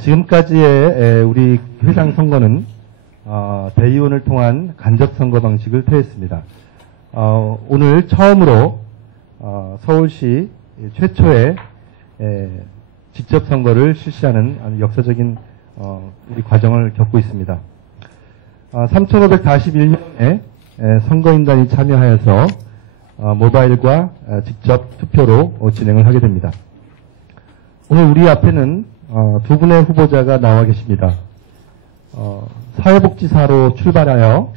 지금까지의 우리 회장 선거는 대의원을 통한 간접 선거 방식을 택했습니다. 오늘 처음으로 서울시 최초의 직접 선거를 실시하는 아주 역사적인 우리 과정을 겪고 있습니다. 3,541명의 선거인단이 참여하여서 모바일과 직접 투표로 진행을 하게 됩니다. 오늘 우리 앞에는 두 분의 후보자가 나와 계십니다. 사회복지사로 출발하여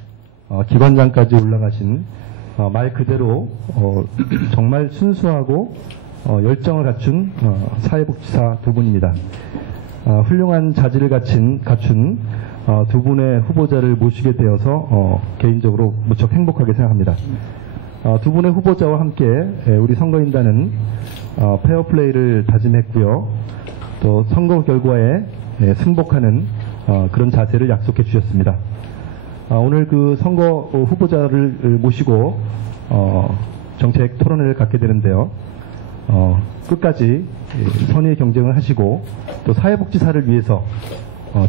기관장까지 올라가신 말 그대로 정말 순수하고 열정을 갖춘 사회복지사 두 분입니다. 훌륭한 자질을 갖춘 두 분의 후보자를 모시게 되어서 개인적으로 무척 행복하게 생각합니다. 두 분의 후보자와 함께 우리 선거인단은 페어플레이를 다짐했고요. 또 선거 결과에 승복하는 그런 자세를 약속해 주셨습니다. 오늘 그 선거 후보자를 모시고 정책 토론회를 갖게 되는데요. 끝까지 선의의 경쟁을 하시고 또 사회복지사를 위해서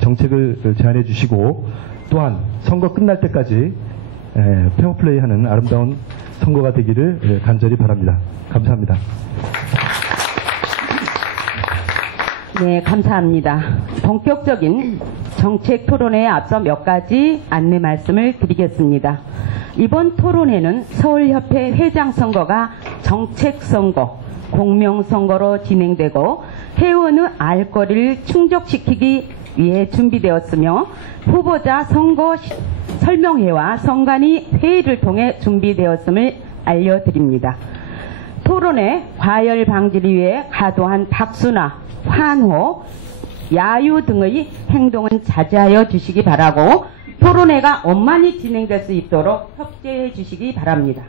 정책을 제안해 주시고 또한 선거 끝날 때까지 페어플레이하는 아름다운 선거가 되기를 간절히 바랍니다. 감사합니다. 네, 감사합니다. 본격적인 정책 토론회에 앞서 몇 가지 안내 말씀을 드리겠습니다. 이번 토론회는 서울협회 회장 선거가 정책 선거, 공명 선거로 진행되고 회원의 알 거리를 충족시키기 위해 준비되었으며 후보자 선거 설명회와 선관위 회의를 통해 준비되었음을 알려드립니다. 토론회 과열 방지를 위해 과도한 박수나 환호, 야유 등의 행동은 자제하여 주시기 바라고 토론회가 원만히 진행될 수 있도록 협조해 주시기 바랍니다.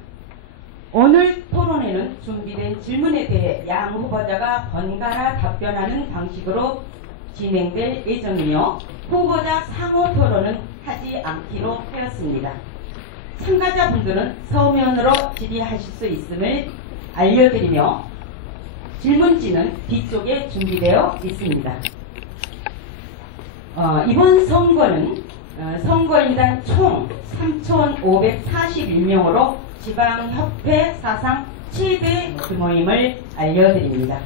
오늘 토론회는 준비된 질문에 대해 양 후보자가 번갈아 답변하는 방식으로 진행될 예정이며 후보자 상호 토론은 하지 않기로 하였습니다. 참가자분들은 서면으로 질의하실 수 있음을 알려드리며 질문지는 뒤쪽에 준비되어 있습니다. 이번 선거는 선거인단 총 3,541명으로 지방협회 사상 최대 규모임을 알려드립니다.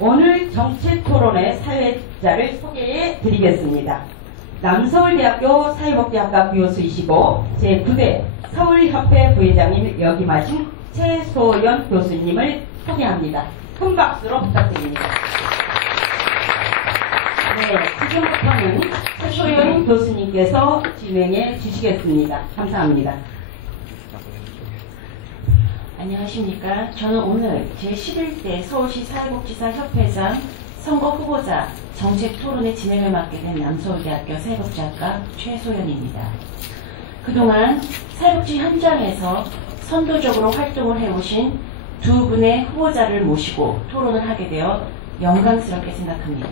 오늘 정책토론의 사회자를 소개해 드리겠습니다. 남서울대학교 사회복지학과 교수이시고 제9대 서울협회 부회장님 역임하신 최소연 교수님을 소개합니다. 큰 박수로 부탁드립니다. 네, 지금부터는 최소연 교수님께서 진행해 주시겠습니다. 감사합니다. 안녕하십니까. 저는 오늘 제11대 서울시 사회복지사 협회장 선거 후보자 정책 토론의 진행을 맡게 된 남서울대학교 사회복지학과 최소연입니다. 그동안 사회복지 현장에서 선도적으로 활동을 해오신 두 분의 후보자를 모시고 토론을 하게 되어 영광스럽게 생각합니다.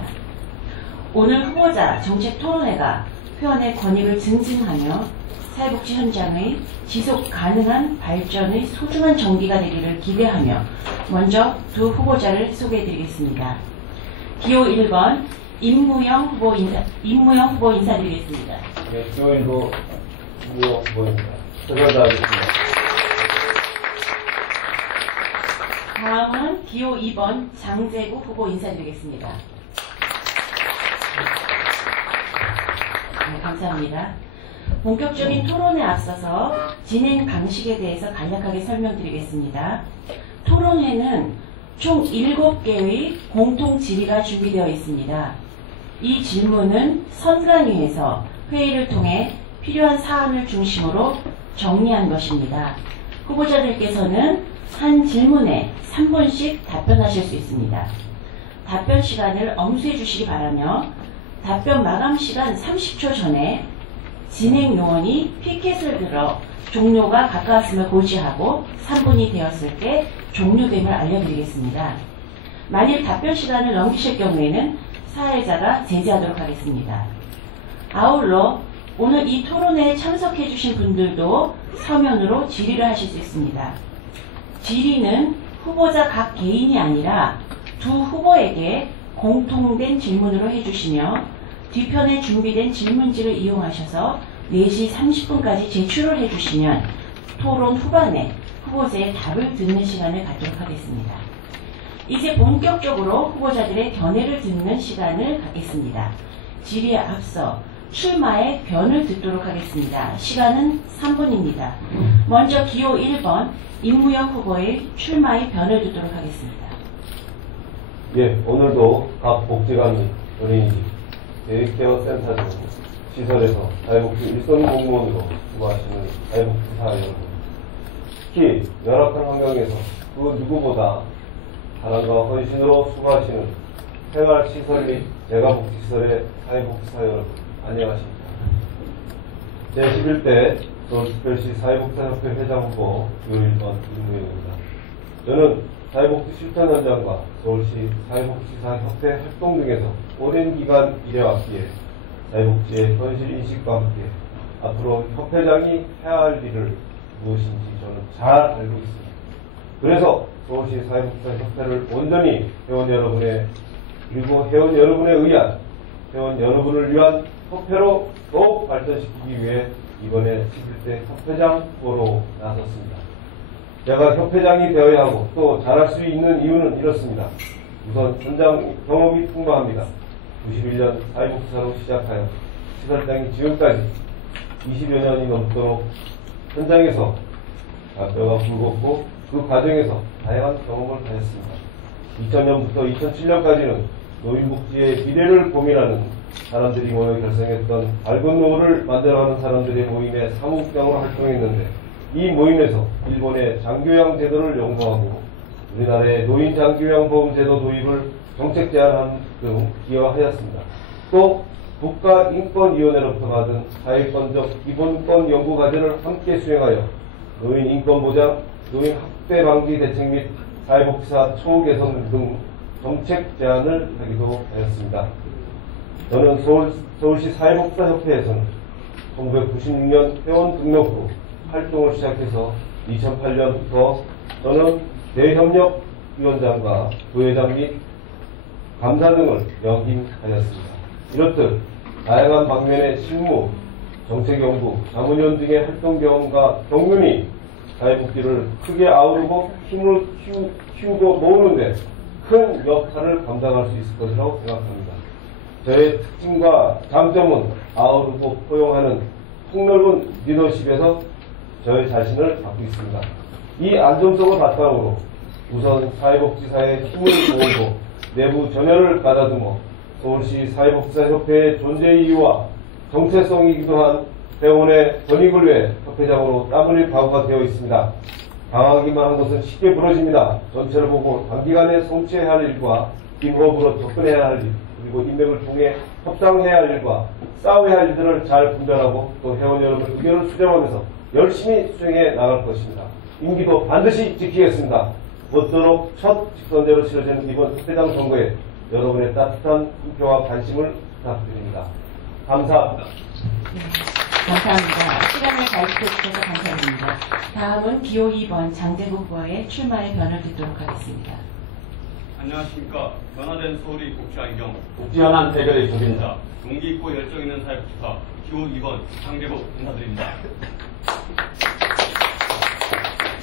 오늘 후보자 정책 토론회가 회원의 권익을 증진하며 사회복지 현장의 지속 가능한 발전의 소중한 전기가 되기를 기대하며 먼저 두 후보자를 소개해드리겠습니다. 기호 1번 임무영 후보 인사드리겠습니다. 네, 김호인도 후보입니다. 소개하겠습니다. 다음은 기호 2번 장재구 후보 인사드리겠습니다. 네, 감사합니다. 본격적인 토론에 앞서서 진행 방식에 대해서 간략하게 설명드리겠습니다. 토론회는 총 7개의 공통 질의가 준비되어 있습니다. 이 질문은 선관위에서 회의를 통해 필요한 사안을 중심으로 정리한 것입니다. 후보자들께서는 한 질문에 3분씩 답변하실 수 있습니다. 답변 시간을 엄수해 주시기 바라며 답변 마감 시간 30초 전에 진행 요원이 피켓을 들어 종료가 가까웠음을 고지하고 3분이 되었을 때 종료됨을 알려드리겠습니다. 만일 답변 시간을 넘기실 경우에는 사회자가 제지하도록 하겠습니다. 아울러 오늘 이 토론회에 참석해 주신 분들도 서면으로 질의를 하실 수 있습니다. 질의는 후보자 각 개인이 아니라 두 후보에게 공통된 질문으로 해주시며 뒤편에 준비된 질문지를 이용하셔서 4시 30분까지 제출을 해주시면 토론 후반에 후보자의 답을 듣는 시간을 갖도록 하겠습니다. 이제 본격적으로 후보자들의 견해를 듣는 시간을 갖겠습니다. 질의에 앞서 출마의 변을 듣도록 하겠습니다. 시간은 3분입니다. 먼저 기호 1번 임무영 후보의 출마의 변을 듣도록 하겠습니다. 예, 오늘도 각 복지관 어린이집, 대입케어센터 등 시설에서 사회복지 일선 공무원으로 수고하시는 사회복지사 여러분, 특히 열악한 환경에서 그 누구보다 사랑과 헌신으로 수고하시는 생활시설 및 재가복지시설의 사회복지사 여러분, 안녕하십니까. 제11대 서울특별시 사회복지사협회 회장 후보 기호 1번 임무영입니다. 저는 사회복지 실천 현장과 서울시 사회복지사협회 활동 등에서 오랜 기간 일해왔기에 사회복지의 현실 인식과 함께 앞으로 협회장이 해야 할 일을 무엇인지 저는 잘 알고 있습니다. 그래서 서울시 사회복지사협회를 온전히 회원 여러분의 그리고 회원 여러분에 의한 회원 여러분을 위한 협회로 더욱 발전시키기 위해 이번에 11대 협회장 후보로 나섰습니다. 제가 협회장이 되어야 하고 또 잘할 수 있는 이유는 이렇습니다. 우선 현장 경험이 풍부합니다. 91년 사회복지사로 시작하여 시설장이 지금까지 20여 년이 넘도록 현장에서 뼈가 굵었고 그 과정에서 다양한 경험을 가졌습니다. 2000년부터 2007년까지는 노인복지의 미래를 고민하는 사람들이 모여 결성했던 밝은 노후를 만들어가는 사람들의 모임의 사무국장으로 활동했는데 이 모임에서 일본의 장교양 제도를 연구하고 우리나라의 노인 장교양 보험 제도 도입을 정책 제안하는 등 기여하였습니다. 또 국가인권위원회로부터 받은 사회권적 기본권 연구과제를 함께 수행하여 노인 인권 보장, 노인 학대 방지 대책 및 사회복지사 처우 개선 등 정책 제안을 하기도 하였습니다. 저는 서울시 사회복지사협회에서는 1996년 회원 등록 후 활동을 시작해서 2008년부터 저는 대협력위원장과 부회장 및 감사 등을 역임하였습니다. 이렇듯 다양한 방면의 실무, 정책연구, 자문위원 등의 활동 경험과 경륜이 사회복지를 크게 아우르고 힘을 키우고 모으는데 큰 역할을 감당할 수 있을 것이라고 생각합니다. 저의 특징과 장점은 아우르고 포용하는 폭넓은 리더십에서 저의 자신을 갖고 있습니다. 이 안정성을 바탕으로 우선 사회복지사의 힘을 모으고 내부 전열을 가다듬어 서울시 사회복지사협회의 존재 이유와 정체성이기도 한 회원의 권익을 위해 협회장으로 땀 흘릴 각오가 되어 있습니다. 당하기만 한 것은 쉽게 부러집니다. 전체를 보고 단기간에 성취해야 할 일과 팀워크로 접근해야 할 일, 그리고 인맥을 통해 협상해야 할 일과 싸워야 할 일들을 잘 분별하고 또 회원 여러분의 의견을 수렴하면서 열심히 수행해 나갈 것입니다. 임기도 반드시 지키겠습니다. 모쪼록 첫 직선제로 치러지는 이번 협회장 선거에 여러분의 따뜻한 투표와 관심을 부탁드립니다. 감사합니다. 감사합니다. 시간을 가입해 주셔서 감사드립니다. 다음은 기호 2번 장재국 후보의 출마의 변을 듣도록 하겠습니다. 안녕하십니까. 변화된 서울의 복지환경 복지현안 해결의 적임자 용기 있고 열정 있는 사회복지사 기호 2번 장재국 인사드립니다.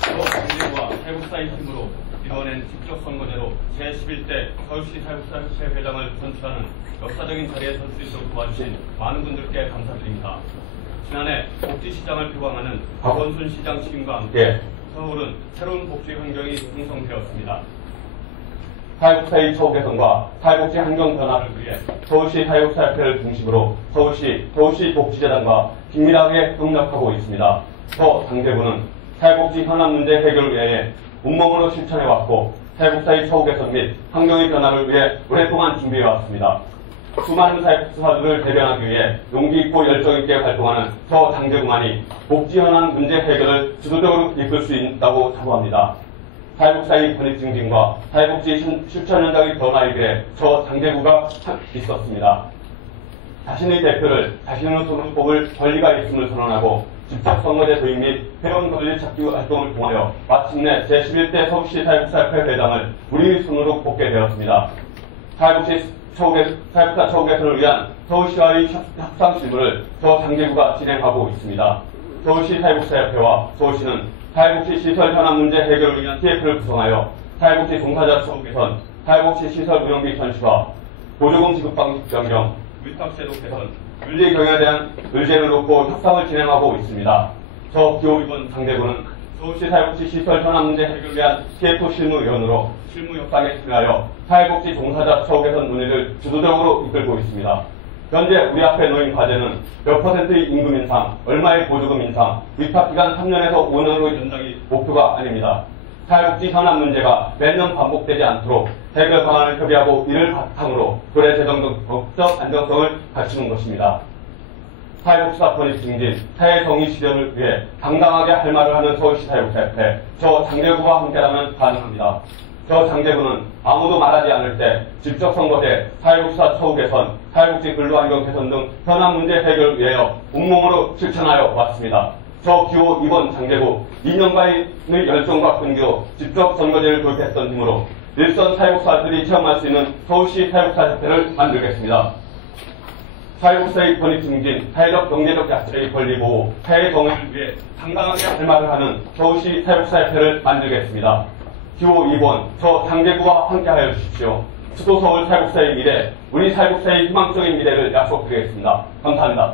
정재국과 사회복지사의 힘으로 이뤄낸 직접 선거제로 제11대 서울시 사회복지사협회 회장을 선출하는 역사적인 자리에 설 수 있도록 도와주신 많은 분들께 감사드립니다. 지난해 복지시장을 표방하는 박원순 시장 취임과 함께 서울은 새로운 복지 환경이 형성되었습니다. 사회복지사의 처우 개선과 사회복지 환경 변화를 위해 서울시 사회복지사협회를 중심으로 서울시 복지재단과 긴밀하게 협력하고 있습니다. 더 당대부는 사회복지 현안 문제 해결을 위해 온몸으로 실천해왔고 사회복지사의 처우 개선 및 환경의 변화를 위해 오랫동안 준비해왔습니다. 수많은 사회복지사들을 대변하기 위해 용기 있고 열정 있게 활동하는 저 당대구만이 복지 현안 문제 해결을 주도적으로 이끌 수 있다고 자부합니다. 사회복지사의 권익 증진과 사회복지 실천 현장의 변화에 대해 저 장대구가 있었습니다. 자신의 대표를 자신의 손으로 뽑을 권리가 있음을 선언하고 직접 선거제 도입 및 회원 권리 찾기 활동을 통하여 마침내 제11대 서울시 사회복지사협회 회장을 우리 손으로 뽑게 되었습니다. 사회복지사 처우 개선을 위한 서울시와의 협상 실무를 장제구가 진행하고 있습니다. 서울시 사회복지사협회와 서울시는 사회복지 시설 현안 문제 해결을 위한 TF를 구성하여 사회복지 종사자 처우 개선, 사회복지 시설 운영비 전시화, 보조금 지급 방식 변경, 위탁제도 개선, 윤리 경영에 대한 의제를 놓고 협상을 진행하고 있습니다. 저 기호 2번 장제구는 서울시 사회복지 시설 현안 문제 해결을 위한 TF 실무위원으로 실무 협상에 참여하여 사회복지 종사자 처우 개선 논의를 주도적으로 이끌고 있습니다. 현재 우리 앞에 놓인 과제는 몇 %의 임금 인상, 얼마의 보조금 인상, 위탁기간 3년에서 5년으로 연장이 목표가 아닙니다. 사회복지 현안 문제가 매년 반복되지 않도록 해결 방안을 협의하고 이를 바탕으로 조례 제정 등 법적 안정성을 갖추는 것입니다. 사회복지사 권익 증진, 사회 정의 실현을 위해 당당하게 할 말을 하는 서울시 사회복지협회, 저 장제구와 함께라면 가능합니다. 저 장제구는 아무도 말하지 않을 때 직접 선거대 사회복지사 처우 개선, 사회복지 근로환경 개선 등 현안 문제 해결을 위하여 온몸으로 실천하여 왔습니다. 저 기호 2번 장제구, 2년간의 열정과 끈기로 직접 선거제를 도입했던 힘으로 일선 사회복지사들이 체험할 수 있는 서울시 사회복지사협회를 만들겠습니다. 사회복지사의 권익 증진, 사회적 경제적 가치의 권리 보호, 사회 정의를 위해 당당하게 할 말을 하는 서울시 사회복지사협회를 만들겠습니다. 기호 2번, 저 장제구와 함께하여 주십시오. 수도 서울 사회복지사의 미래, 우리 사회복지사의 희망적인 미래를 약속드리겠습니다. 감사합니다.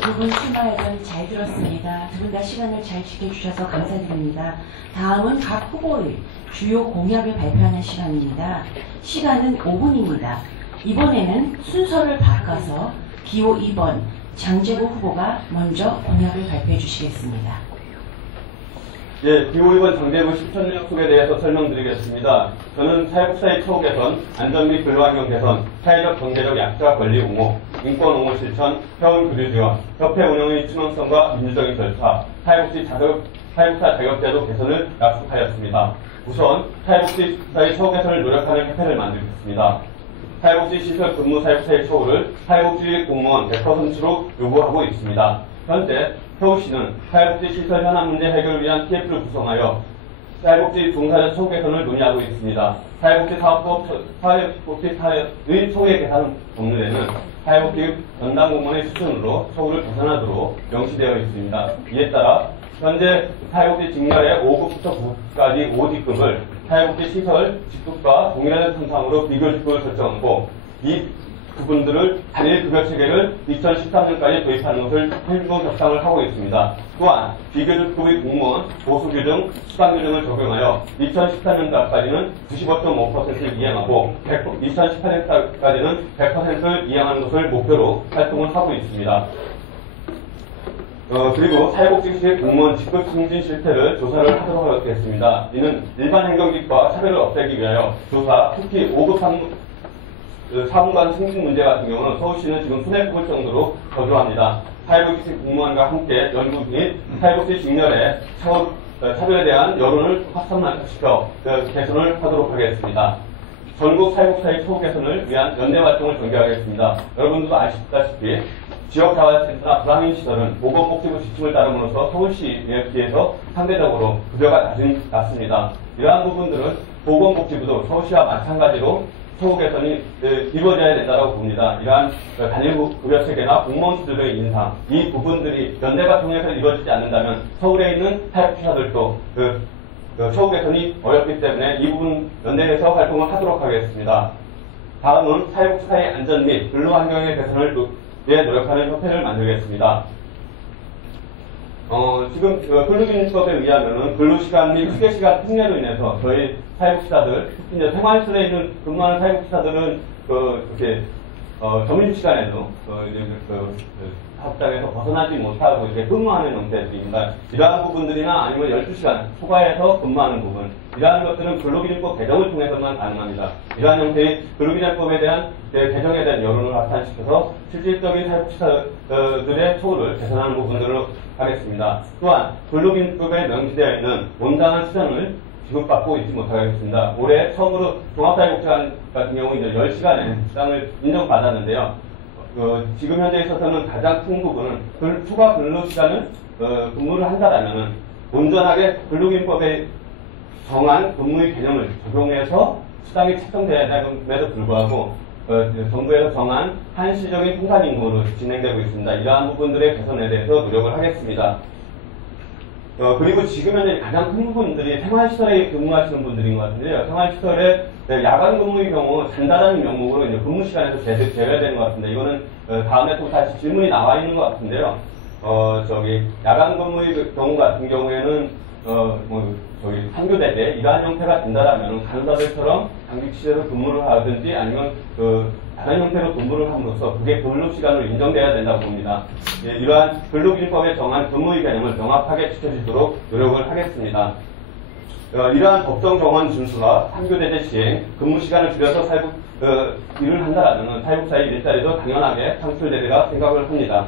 두 분 출마회견 잘 들었습니다. 두 분 다 시간을 잘 지켜주셔서 감사드립니다. 다음은 각 후보의 주요 공약을 발표하는 시간입니다. 시간은 5분입니다. 이번에는 순서를 바꿔서 기호 2번 장제구 후보가 먼저 공약을 발표해 주시겠습니다. 예, 기호 2번 장제구 실천 약속에 대해서 설명드리겠습니다. 저는 사회복지사의 처우 개선, 안전 및 근로환경 개선, 사회적 경제적 약자 권리 옹호, 인권 옹호 실천, 회원 교류 지원, 협회 운영의 투명성과 민주적인 절차, 사회복지사 자격제도 개선을 약속하였습니다. 우선 사회복지사의 처우 개선을 노력하는 협회를 만들겠습니다. 사회복지시설 근무 사회복지사의 처우를 사회복지 공무원 100%로 요구하고 있습니다. 현재 서울시는 사회복지시설 현안 문제 해결을 위한 TF를 구성하여 사회복지 종사자 처우 개선을 논의하고 있습니다. 사회복지사의 처우의 개선 법률에는 사회복지 전담 공무원의 수준으로 처우를 개선하도록 명시되어 있습니다. 이에 따라 현재 사회복지 직렬의 5급부터 9급까지 5직급을 사회복지시설 직급과 동일한 선상으로 비교 직급을 설정하고 이 그분들을 단일 급여 체계를 2013년까지 도입하는 것을 행동 협상을 하고 있습니다. 또한 비교직급의 공무원 보수규정, 수당규정을 적용하여 2013년까지는 95.5%를 이행하고 2018년까지는 100%를 이행하는 것을 목표로 활동을 하고 있습니다. 그리고 사회복지시 공무원 직급 승진 실태를 조사를 하도록 하겠습니다. 이는 일반 행정직과 차별을 없애기 위하여 조사, 특히 5급 사무관 승진 문제 같은 경우는 서울시는 지금 손에 꼽을 정도로 거주합니다. 사회복지 공무원과 함께 연구 및 사회복지 직렬의 차별에 대한 여론을 확산시켜 개선을 하도록 하겠습니다. 전국 사회복지사의 처우 개선을 위한 연대 활동을 전개하겠습니다. 여러분들도 아시다시피 지역자활센터나 불황인시설은 보건복지부 지침을 따름으로써 서울시에 비해서 상대적으로 급여가 낮습니다. 이러한 부분들은 보건복지부도 서울시와 마찬가지로 처우 개선이 이루어져야 된다고 봅니다. 이러한 단일 급여 체계나 공무원 수준의 인상, 이 부분들이 연대가 통해서 이루어지지 않는다면 서울에 있는 사회복지사들도 처우 개선이 어렵기 때문에 이 부분 연대해서 활동을 하도록 하겠습니다. 다음은 사회복지사의 안전 및 근로환경의 개선을 위해 노력하는 협회를 만들겠습니다. 지금 근로기준법에 의하면은 근로시간 및 휴게시간 특례로 인해서 저희 사회복지사들, 특히 이제 생활시설에 있는 근무하는 사회복지사들은 이렇게 점심시간에도 학장에서 벗어나지 못하고 이렇게 근무하는 형태들입니다. 이러한 부분들이나 아니면 12시간 초과해서 근무하는 부분, 이러한 것들은 근로기준법 개정을 통해서만 가능합니다. 이러한 형태의 근로기준법에 대한 개정에 대한 여론을 확산시켜서 실질적인 사회복지사들의 처우를 개선하는 부분들을 하겠습니다. 또한 근로기준법에 명시되어 있는 온당한 시간을 지급받고 있지 못하겠습니다. 올해 처음으로 종합사회복지관 같은 경우 이제 10시간의 시간을 인정받았는데요. 지금 현재 있어서는 가장 큰 부분은 추가 근로시간을 근무를 한다라면은 온전하게 근로기준법에 정한 근무의 개념을 적용해서 수당이 책정되었음에도 불구하고 정부에서 정한 한시적인 통상임금으로 진행되고 있습니다. 이러한 부분들의 개선에 대해서 노력을 하겠습니다. 그리고 지금 현재 가장 큰 부분들이 생활시설에 근무하시는 분들인 것 같은데요. 생활시설에 야간 근무의 경우 잔다라는 명목으로 이제 근무 시간에서 제외되는 것 같은데, 이거는 다음에 또 다시 질문이 나와 있는 것 같은데요. 야간 근무의 경우 같은 경우에는 상교대대 이러한 형태가 된다라면 간호사들처럼 단기시설에서 근무를 하든지 아니면 다른 형태로 근무를 함으로써 그게 근로시간으로 인정돼야 된다고 봅니다. 예, 이러한 근로기준법에 정한 근무의 개념을 명확하게 지켜지도록 노력을 하겠습니다. 이러한 법정 정원 준수와 상교대제 시행, 근무시간을 줄여서 일을 한다라면 사회복지사의 일자리도 당연하게 창출되리라 생각을 합니다.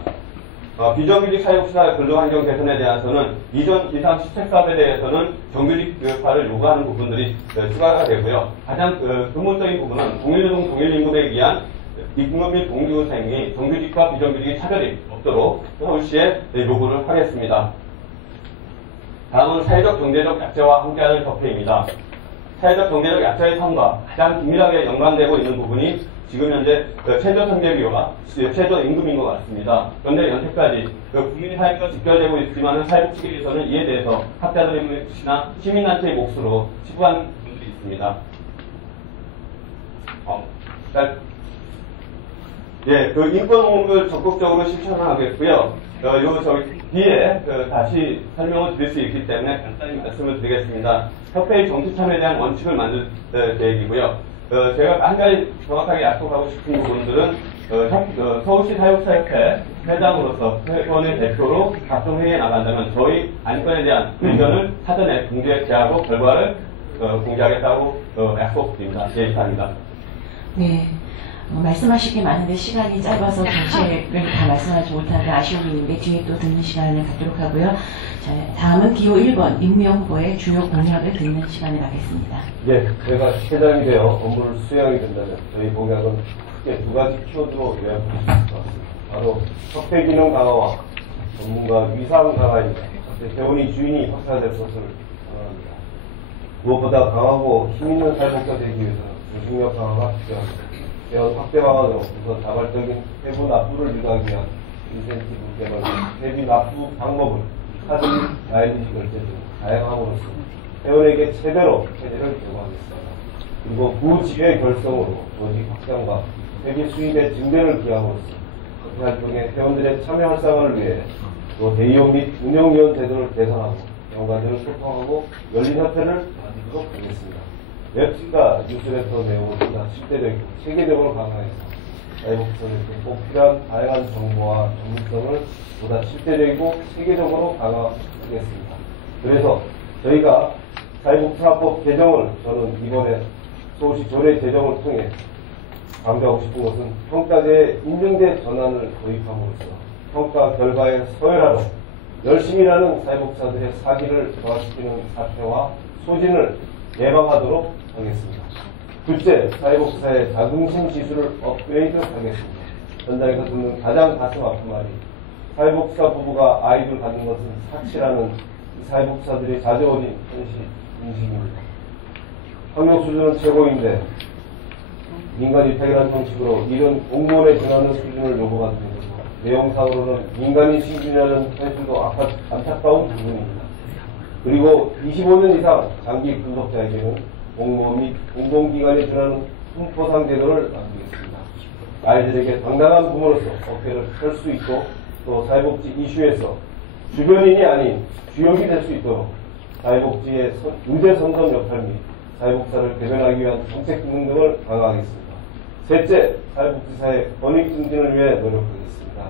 비정규직 사회복지사 근로환경 개선에 대해서는 이전 기상 시책사업에 대해서는 정규직화를 요구하는 부분들이 추가가 되고요. 가장 근본적인 부분은 동일노동 동일임금에 의한 임금 및 공유생이 정규직과 비정규직이 차별이 없도록 서울시에 요구를 하겠습니다. 다음은 사회적 경제적 약자와 함께하는 협회입니다. 사회적 경제적 약자의 삶과 가장 긴밀하게 연관되고 있는 부분이 지금 현재 최저생계비와 최저임금인 것 같습니다. 그런데 연세까지 국민사회과 직결되고 있지만 사회복지계에서는 이에 대해서 학자들의 몫이나 시민단체의 몫으로 치부한 분들이 있습니다. 인권공급을 적극적으로 실천하겠고요. 뒤에 다시 설명을 드릴 수 있기 때문에 간단히 말씀을 드리겠습니다. 협회의 정치참여에 대한 원칙을 만들 계획이고요. 제가 한 가지 정확하게 약속하고 싶은 부분들은 서울시 사회복지사협회 회장으로서 회원의 대표로 각종 회의에 나간다면 저희 안건에 대한 의견을 사전에 공개하고 결과를 공개하겠다고 약속드립니다. 예, 이상입니다. 네. 말씀하실 게 많은데 시간이 짧아서 정책을 다 말씀하지 못하는 아쉬움이 있는데 뒤에 또 듣는 시간을 갖도록 하고요. 자, 다음은 기호 1번 임무형 후보의 주요 공약을 듣는 시간을 갖겠습니다. 예, 제가 회장이 되어 업무를 수행하게 된다면 저희 공약은 크게 두 가지 키워드로 요약할 수 있을 것 같습니다. 바로 협회 기능 강화와 전문가 위상 강화입니다. 첫째, 대원이 주인이 확산될 것을 바랍니다. 무엇보다 강하고 힘있는 사회복지가 되기 위해서는 조직력 강화가 필요합니다. 대원 확대 방안으로 우선 자발적인 세부 납부를 유도하기 위한 인센티브 개발, 세비 납부 방법을 카드, 마일리지 결제 등 다양함으로써 회원에게 최대로 세제를 제공하겠습니다. 그리고 구지회 결성으로 조직 확장과 세비 수입의 증대를 기함으로써 협회 활동에 회원들의 참여 활성화를 위해 또 대의원 및 운영위원 제도를 개선하고 회원과들을 소통하고 열린 협회를 만들도록 하겠습니다. 웹진과 뉴스레터 내용을 보다 실제적이고 체계적으로 강화해서 사회복지사에게 꼭 필요한 다양한 정보와 전문성을 보다 실제적이고 체계적으로 강화하겠습니다. 그래서 저희가 사회복지사법 개정을 저는 이번에 서울시 조례 제정을 통해 강조하고 싶은 것은 평가제의 인증제 전환을 도입함으로써 평가 결과에 서열하러 열심히 일하는 사회복지사들의 사기를 저하시키는 사태와 소진을 예방하도록 하겠습니다. 둘째, 사회복지사의 자긍심 지수를 업그레이드 하겠습니다. 현장에서 듣는 가장 가슴 아픈 말이 사회복지사 부부가 아이를 갖는 것은 사치라는 사회복지사들이 자저어진 인식입니다. 학력 수준은 최고인데 민간위탁이라는 형식으로 이런 공무원에 준하는 수준을 요구하는 것이고 내용상으로는 민간인식 준하는 현실도 안타까운 부분입니다. 그리고 25년 이상 장기 근속자에게는 공무원 및 공공기관에 준하는 훈포상 제도를 만들겠습니다. 아이들에게 당당한 부모로서 어깨를 펼 수 있고 또 사회복지 이슈에서 주변인이 아닌 주역이 될 수 있도록 사회복지의 의대 선점 역할 및 사회복지사를 대변하기 위한 정책 기능 등을 강화하겠습니다. 셋째, 사회복지사의 권익 증진을 위해 노력하겠습니다.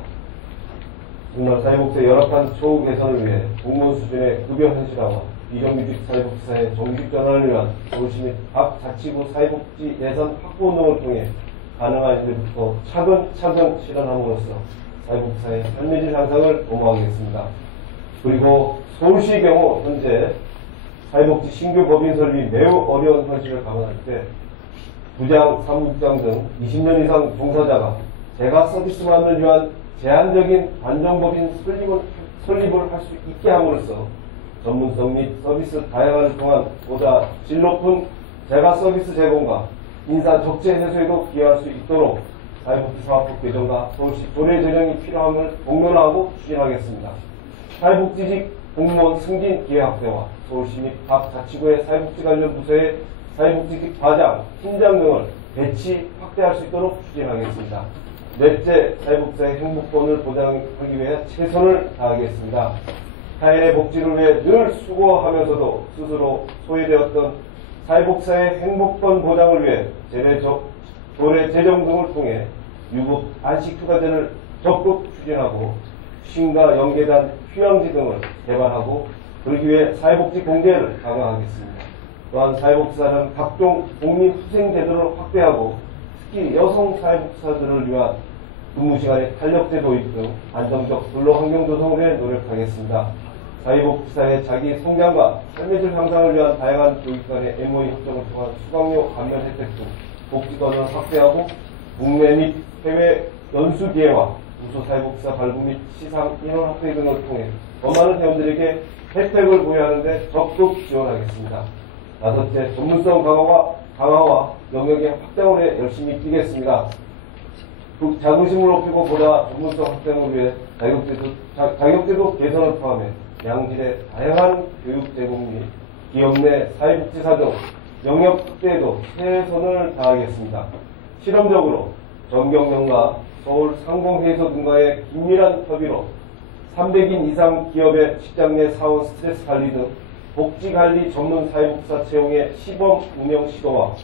정말 사회복지의 열악한 처우 개선을 위해 공무원 수준의 급여 현실화와 비정규직 사회복지사의 정규직 전환을 위한 서울시 및 각 자치구 사회복지 예산 확보 등을 통해 가능한 일부터 차근차근 실현함으로써 사회복지사의 삶의 질 향상을 도모하겠습니다. 그리고 서울시의 경우 현재 사회복지 신규 법인 설립이 매우 어려운 현실을 감안할 때 부장, 사무국장 등 20년 이상 종사자가 재가 서비스만을 위한 제한적인 관정법인 설립을 할 수 있게 함으로써 전문성 및 서비스 다양화를 통한 보다 질 높은 재가 서비스 제공과 인사 적재 해소에도 기여할 수 있도록 사회복지사업법 개정과 서울시 조례 제정이 필요함을 공론화하고 추진하겠습니다. 사회복지직 공무원 승진 기회 확대와 서울시 및 각 자치구의 사회복지 관련 부서의 사회복지직 과장, 팀장 등을 배치 확대할 수 있도록 추진하겠습니다. 넷째, 사회복지사의 행복권을 보장하기 위해 최선을 다하겠습니다. 타인의 복지를 위해 늘 수고하면서도 스스로 소외되었던 사회복지사의 행복권 보장을 위해 조례 제정 등을 통해 유급 안식휴가제를 적극 추진하고 쉼과 연계단 휴양지 등을 개발하고 그러기 위해 사회복지 공제를 강화하겠습니다. 또한 사회복지사는 각종 복리후생제도를 확대하고 특히 여성 사회복지사들을 위한 근무시간의 탄력제 도입 등 안정적 근로환경 조성을 위해 노력하겠습니다. 사회복지사의 자기 성장과 삶의 향상을 위한 다양한 교육간의 MOU 협정을 통한 수강료 감면 혜택 등 복지권을 확대하고 국내 및 해외 연수 기회와 우수 사회복지사 발굴 및 시상 인원 확대 등을 통해 더 많은 회원들에게 혜택을 부여하는 데 적극 지원하겠습니다. 다섯째, 전문성 강화와 영역의 확장을 위해 열심히 뛰겠습니다. 자긍심을 높이고 보다 전문성 확장을 위해 자격제도 개선을 포함해 양질의 다양한 교육 제공 및 기업 내 사회복지사 등 영역 확대에도 최선을 다하겠습니다. 실험적으로 전경련과 서울 상공회의소 등과의 긴밀한 협의로 300인 이상 기업의 직장 내 사원 스트레스 관리 등 복지관리 전문 사회복지사 채용의 시범 운영 시도와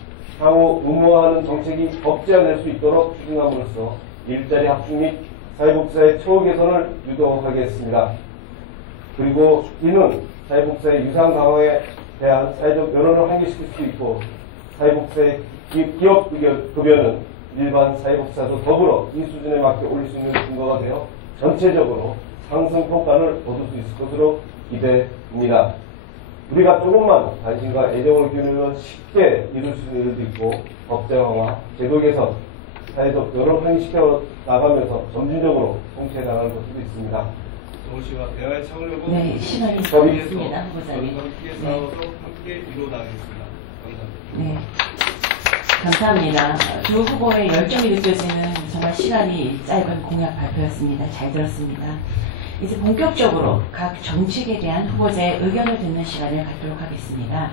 향후 의무화하는 정책이 법제화될 수 있도록 추진함으로써 일자리 확충 및 사회복지사의 처우 개선을 유도하겠습니다. 그리고 이는 사회복지사의 유상 강화에 대한 사회적 여론을 환기시킬 수 있고 사회복지사의 기업 급여는 일반 사회복지사도 더불어 이 수준에 맞게 올릴 수 있는 근거가 되어 전체적으로 상승 효과를 얻을 수 있을 것으로 기대됩니다. 우리가 조금만 관심과 애정을 기울이면 쉽게 이룰 수 있는 일도 있고 법제화와 제도 개선, 사회적 여론 환기시켜 나가면서 점진적으로 통치해 나가는 것도 있습니다. 서울시와 대화의 창을 열고 네, 시간이 거기에서 있습니다, 후보자님. 함께 싸워서 함께 이루어나가겠습니다. 감사합니다. 네. 감사합니다. 두 후보의 열정이 느껴지는 정말 시간이 짧은 공약 발표였습니다. 잘 들었습니다. 이제 본격적으로 각 정책에 대한 후보자의 의견을 듣는 시간을 갖도록 하겠습니다.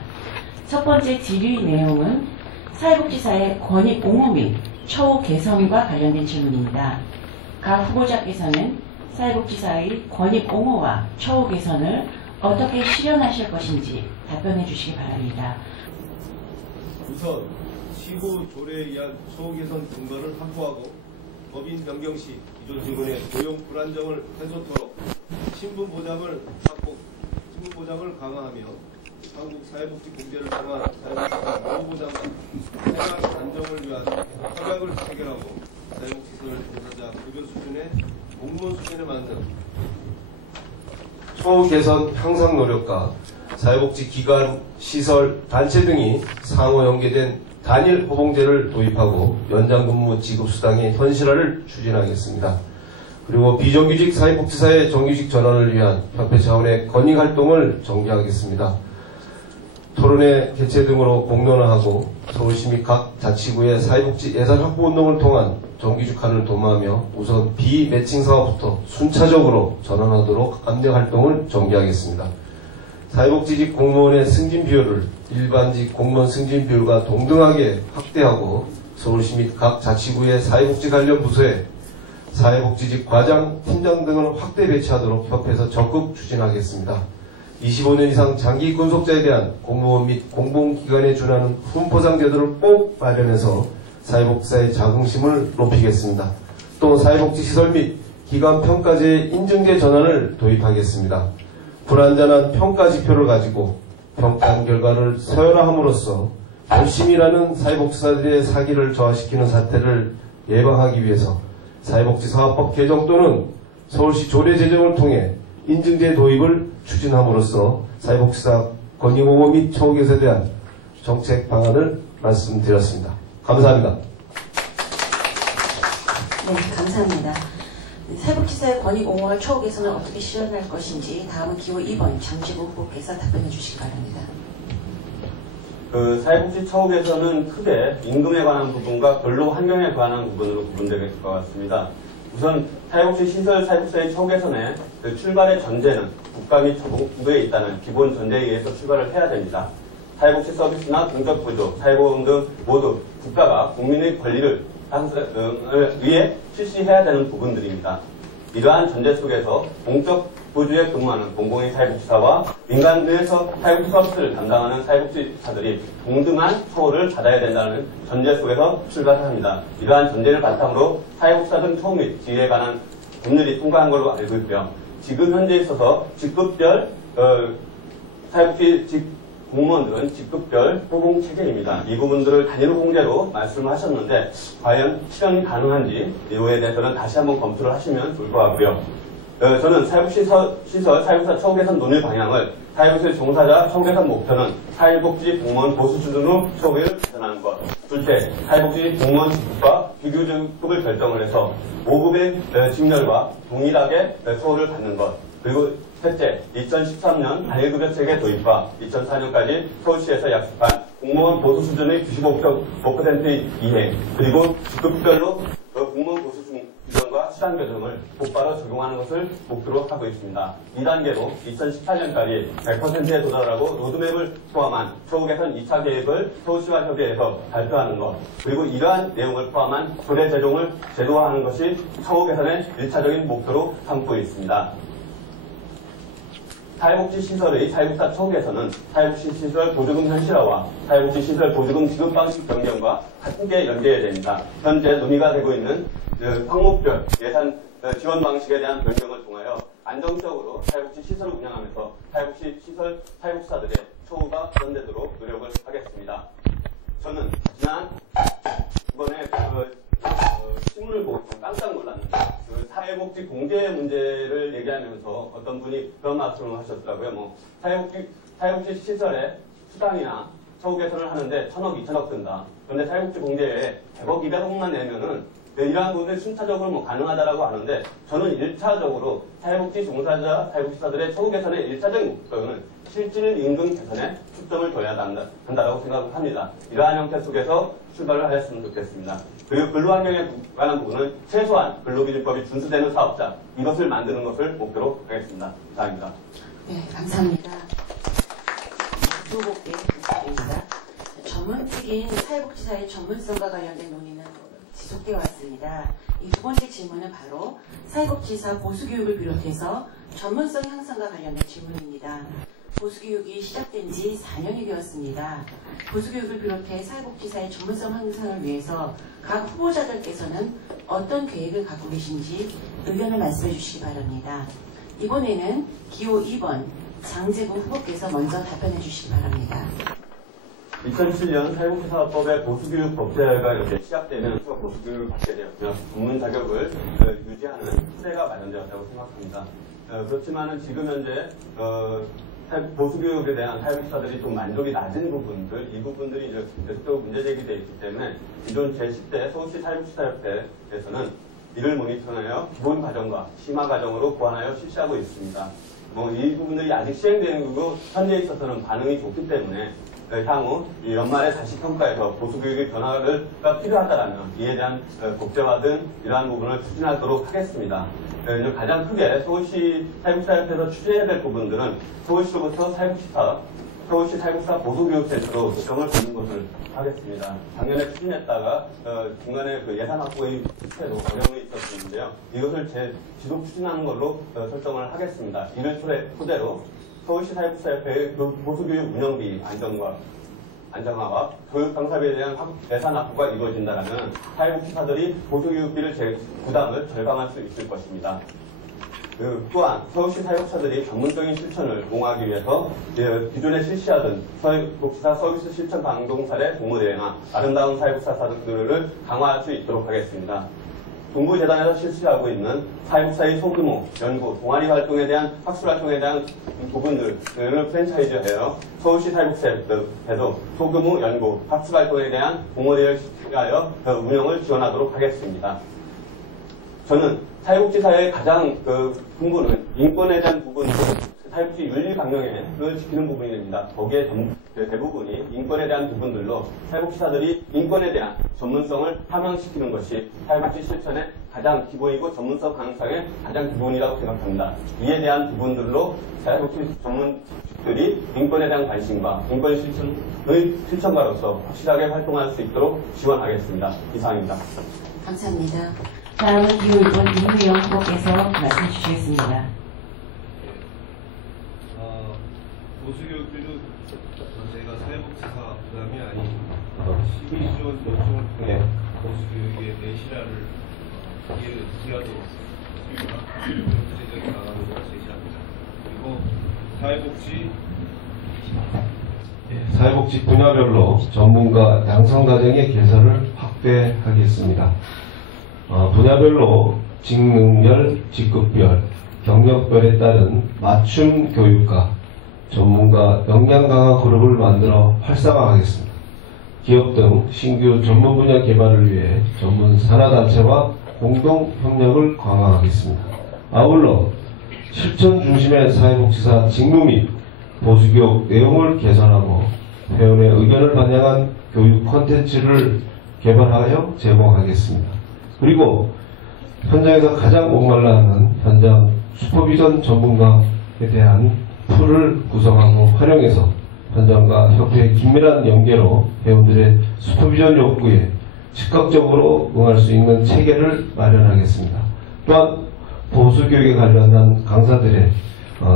첫 번째 질의 내용은 사회복지사의 권익 옹호 및 처우 개선과 관련된 질문입니다. 각 후보자께서는 사회복지사의 권익 옹호와 처우 개선을 어떻게 실현하실 것인지 답변해 주시기 바랍니다. 우선 시구 조례에 의한 처우 개선 근거를 확보하고 법인 변경 시 기존 직원의 고용 불안정을 해소토록 신분 보장을 강화하며 한국 사회복지 공제를 통한 사회복지사 노후 보장과 생활 안정을 위한 협약을 체결하고 사회복지시설 종사자 급여 수준의 공무원 수준에 맞는 처우 개선 향상 노력과 사회복지 기관, 시설, 단체 등이 상호 연계된 단일 호봉제를 도입하고 연장근무 지급수당의 현실화를 추진하겠습니다. 그리고 비정규직 사회복지사의 정규직 전환을 위한 협회 차원의 건의활동을 전개하겠습니다. 토론회 개최 등으로 공론화하고 서울시 및 각 자치구의 사회복지 예산 확보 운동을 통한 정규직화를 도모하며 우선 비매칭 사업부터 순차적으로 전환하도록 안내 활동을 전개하겠습니다. 사회복지직 공무원의 승진 비율을 일반직 공무원 승진 비율과 동등하게 확대하고 서울시 및 각 자치구의 사회복지 관련 부서에 사회복지직 과장, 팀장 등을 확대 배치하도록 협회에서 적극 추진하겠습니다. 25년 이상 장기 근속자에 대한 공무원 및 공공기관에 준하는 훈포상 제도를 꼭 마련해서 사회복지사의 자긍심을 높이겠습니다. 또 사회복지시설 및 기관 평가제의 인증제 전환을 도입하겠습니다. 불완전한 평가 지표를 가지고 평가한 결과를 서열화함으로써 열심히 일하는 사회복지사들의 사기를 저하시키는 사태를 예방하기 위해서 사회복지사업법 개정 또는 서울시 조례 제정을 통해 인증제 도입을 추진함으로써 사회복지사 권익 옹호 및 처우 개선에 대한 정책 방안을 말씀드렸습니다. 감사합니다. 네, 감사합니다. 사회복지사의 권익 옹호와 처우 개선을 어떻게 실현할 것인지 다음은 기호 2번 장지구 후보께서 답변해 주시기 바랍니다. 사회복지 처우 개선은 크게 임금에 관한 부분과 근로 환경에 관한 부분으로 구분되게 될 것 같습니다. 우선 사회복지 시설 사회복지사의 처우 개선의 출발의 전제는 국가 및 정부에 있다는 기본 전제에 의해서 출발을 해야 됩니다. 사회복지 서비스나 공적 구조, 사회보험 등 모두 국가가 국민의 권리를 위해 실시해야 되는 부분들입니다. 이러한 전제 속에서 공적 부주에 근무하는 공공의 사회복지사와 민간에서 사회복지 서비스를 담당하는 사회복지사들이 동등한 처우를 받아야 된다는 전제 속에서 출발합니다. 이러한 전제를 바탕으로 사회복지사 등 처우 및 지위에 관한 법률이 통과한 걸로 알고 있고요. 지금 현재 있어서 직급별 사회복지 공무원들은 직급별 포공 체계입니다. 이 부분들을 단일 공제로 말씀을 하셨는데 과연 실현이 가능한지 이거에 대해서는 다시 한번 검토를 하시면 좋을 것 같고요. 저는 사회복지시설 사회복지사 처우 개선 논의 방향을 사회복지 종사자 처우 개선 목표는 사회복지 공무원 보수 수준으로 처우를 개선하는 것. 둘째, 사회복지 공무원 직급과 비교직급을 결정을 해서 5급의 직렬과 동일하게 처우를 받는 것. 그리고 셋째, 2013년 단일급여 체계 도입과 2004년까지 서울시에서 약속한 공무원 보수 수준의 95%의 이행, 그리고 직급별로 공무원 보수 규정과 시간 규정을 곧바로 적용하는 것을 목표로 하고 있습니다. 2단계로 2018년까지 100%에 도달하고 로드맵을 포함한 처우 개선 2차 계획을 서울시와 협의해서 발표하는 것, 그리고 이러한 내용을 포함한 조례 제정을 제도화하는 것이 처우 개선의 1차적인 목표로 삼고 있습니다. 사회복지시설의 사회복지사 처우 개선은 사회복지시설 보조금 현실화와 사회복지시설 보조금 지급 방식 변경과 함께 연계해야 됩니다. 현재 논의가 되고 있는 항목별 예산 지원 방식에 대한 변경을 통하여 안정적으로 사회복지시설을 운영하면서 사회복지시설 사회복지사들의 처우가 개선되도록 노력을 하겠습니다. 저는 지난 이번에 신문을 보고 깜짝 놀랐는데 사회복지 공제 문제를 얘기하면서 어떤 분이 그런 말씀을 하셨더라고요. 사회복지 시설에 수당이나 처우 개선을 하는데 1,000억, 2,000억 든다. 그런데 사회복지 공제에 100억, 200억만 내면은 이러한 부분을 순차적으로 가능하다라고 하는데 저는 1차적으로 사회복지 종사자, 사회복지사들의 처우 개선의 1차적인 목표는 실질 임금 개선에 초점을 둬야 한다고 생각을 합니다. 이러한 형태 속에서 출발을 하였으면 좋겠습니다. 그리고 근로환경에 관한 부분은 최소한 근로기준법이 준수되는 사업자, 이것을 만드는 것을 목표로 하겠습니다. 감사합니다. 네, 감사합니다. 후보께 감사드립니다. 전문직인 사회복지사의 전문성과 관련된 논의는 지속되어 왔습니다. 이 두 번째 질문은 바로 사회복지사 보수교육을 비롯해서 전문성 향상과 관련된 질문입니다. 보수교육이 시작된 지 4년이 되었습니다. 보수교육을 비롯해 사회복지사의 전문성 향상을 위해서 각 후보자들께서는 어떤 계획을 갖고 계신지 의견을 말씀해 주시기 바랍니다. 이번에는 기호 2번 장재구 후보께서 먼저 답변해 주시기 바랍니다. 2007년 사회복지사업법의 보수교육 법제가 이렇게 시작되면서 보수교육을 받게 되었고요. 전문 자격을 유지하는 시대가 마련되었다고 생각합니다. 그렇지만은 지금 현재 보수교육에 대한 사회복지사들이 좀 만족이 낮은 부분들, 이 부분들이 이제 계속적으로 문제제기되어 있기 때문에 기존 제10대 서울시 사회복지사협회에서는 이를 모니터링하여 기본 과정과 심화 과정으로 보완하여 실시하고 있습니다. 이 부분들이 아직 시행되고 현재에 있어서는 반응이 좋기 때문에 향후 이 연말에 다시 평가해서 보수교육의 변화가 필요하다면 이에 대한 국제화 등 이러한 부분을 추진하도록 하겠습니다. 가장 크게 서울시 사회복지사협회에서 추진해야 될 부분들은 서울시로부터 서울시 사회복지사 보수교육센터로 조정을 받는 것을 하겠습니다. 작년에 추진했다가 중간에 예산 확보의 실패로 어려움이 있었는데요. 이것을 지속 추진하는 걸로 설정을 하겠습니다. 이를 토대로 서울시 사회복지사협회의 보수교육 운영비 안정화와 교육 강사비에 대한 예산 확보가 이루어진다면 사회복지사들이 보수교육비를 부담을 절감할 수 있을 것입니다. 또한 서울시 사회복지사들이 전문적인 실천을 공유하기 위해서 기존에 실시하던 사회복지사 서비스 실천 방송 사례 공모대회나 아름다운 사회복지사들을 강화할 수 있도록 하겠습니다. 동부재단에서 실시하고 있는 사회복지사의 소규모 연구, 동아리 활동에 대한 학술 활동에 대한 부분들을 프랜차이즈하여 서울시 사회복지사에도 소규모 연구, 학술 활동에 대한 공모대회를 실시하여 운영을 지원하도록 하겠습니다. 저는 사회복지사의 가장 근본은 인권에 대한 부분, 사회복지 윤리 강령을 지키는 부분이 됩니다. 거기에 대부분이 인권에 대한 부분들로 사회복지사들이 인권에 대한 전문성을 함양시키는 것이 사회복지 실천의 가장 기본이고 전문성 강상의 가장 기본이라고 생각합니다. 이에 대한 부분들로 사회복지 전문직들이 인권에 대한 관심과 인권 실천가로서 확실하게 활동할 수 있도록 지원하겠습니다. 이상입니다. 감사합니다. 다음은 기호 1번 임무영 후보께서 말씀해 주시겠습니다. 보수교육들도 저희가 사회복지사 부담이 아닌 12조 요청을 통해 보수교육의 내실화를 기하도록 구체적인 방안을 제시합니다. 그리고 사회복지 분야별로 전문가 양성과정의 개설을 확대하겠습니다. 분야별로 직능별, 직급별, 경력별에 따른 맞춤 교육과 전문가 역량 강화 그룹을 만들어 활성화하겠습니다. 기업 등 신규 전문 분야 개발을 위해 전문 산하단체와 공동 협력을 강화하겠습니다. 아울러 실천 중심의 사회복지사 직무 및 보수교육 내용을 개선하고 회원의 의견을 반영한 교육 콘텐츠를 개발하여 제공하겠습니다. 그리고 현장에서 가장 목말라하는 현장 슈퍼비전 전문가에 대한 풀을 구성하고 활용해서 현장과 협회의 긴밀한 연계로 회원들의 슈퍼비전 욕구에 즉각적으로 응할 수 있는 체계를 마련하겠습니다. 또한 보수교육에 관련한 강사들의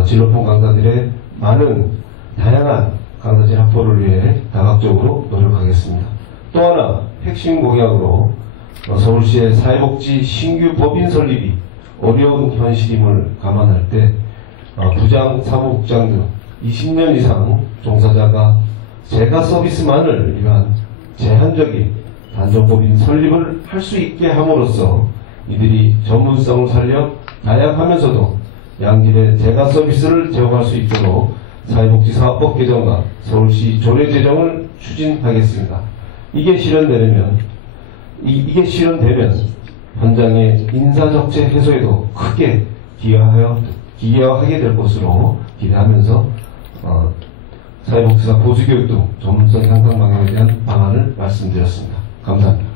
진로폰 강사들의 많은 다양한 강사진 확보를 위해 다각적으로 노력하겠습니다. 또 하나 핵심 공약으로 서울시의 사회복지 신규 법인 설립이 어려운 현실임을 감안할 때 부장, 사무국장 등 20년 이상 종사자가 재가 서비스만을 위한 제한적인 단종법인 설립을 할 수 있게 함으로써 이들이 전문성을 살려 다양하면서도 양질의 재가 서비스를 제공할 수 있도록 사회복지사업법 개정과 서울시 조례 제정을 추진하겠습니다. 이게 실현되면 현장의 인사적체 해소에도 크게 기여하게 될 것으로 기대하면서 사회복지사 보수교육 등 전문성 향상 방향에 대한 방안을 말씀드렸습니다. 감사합니다.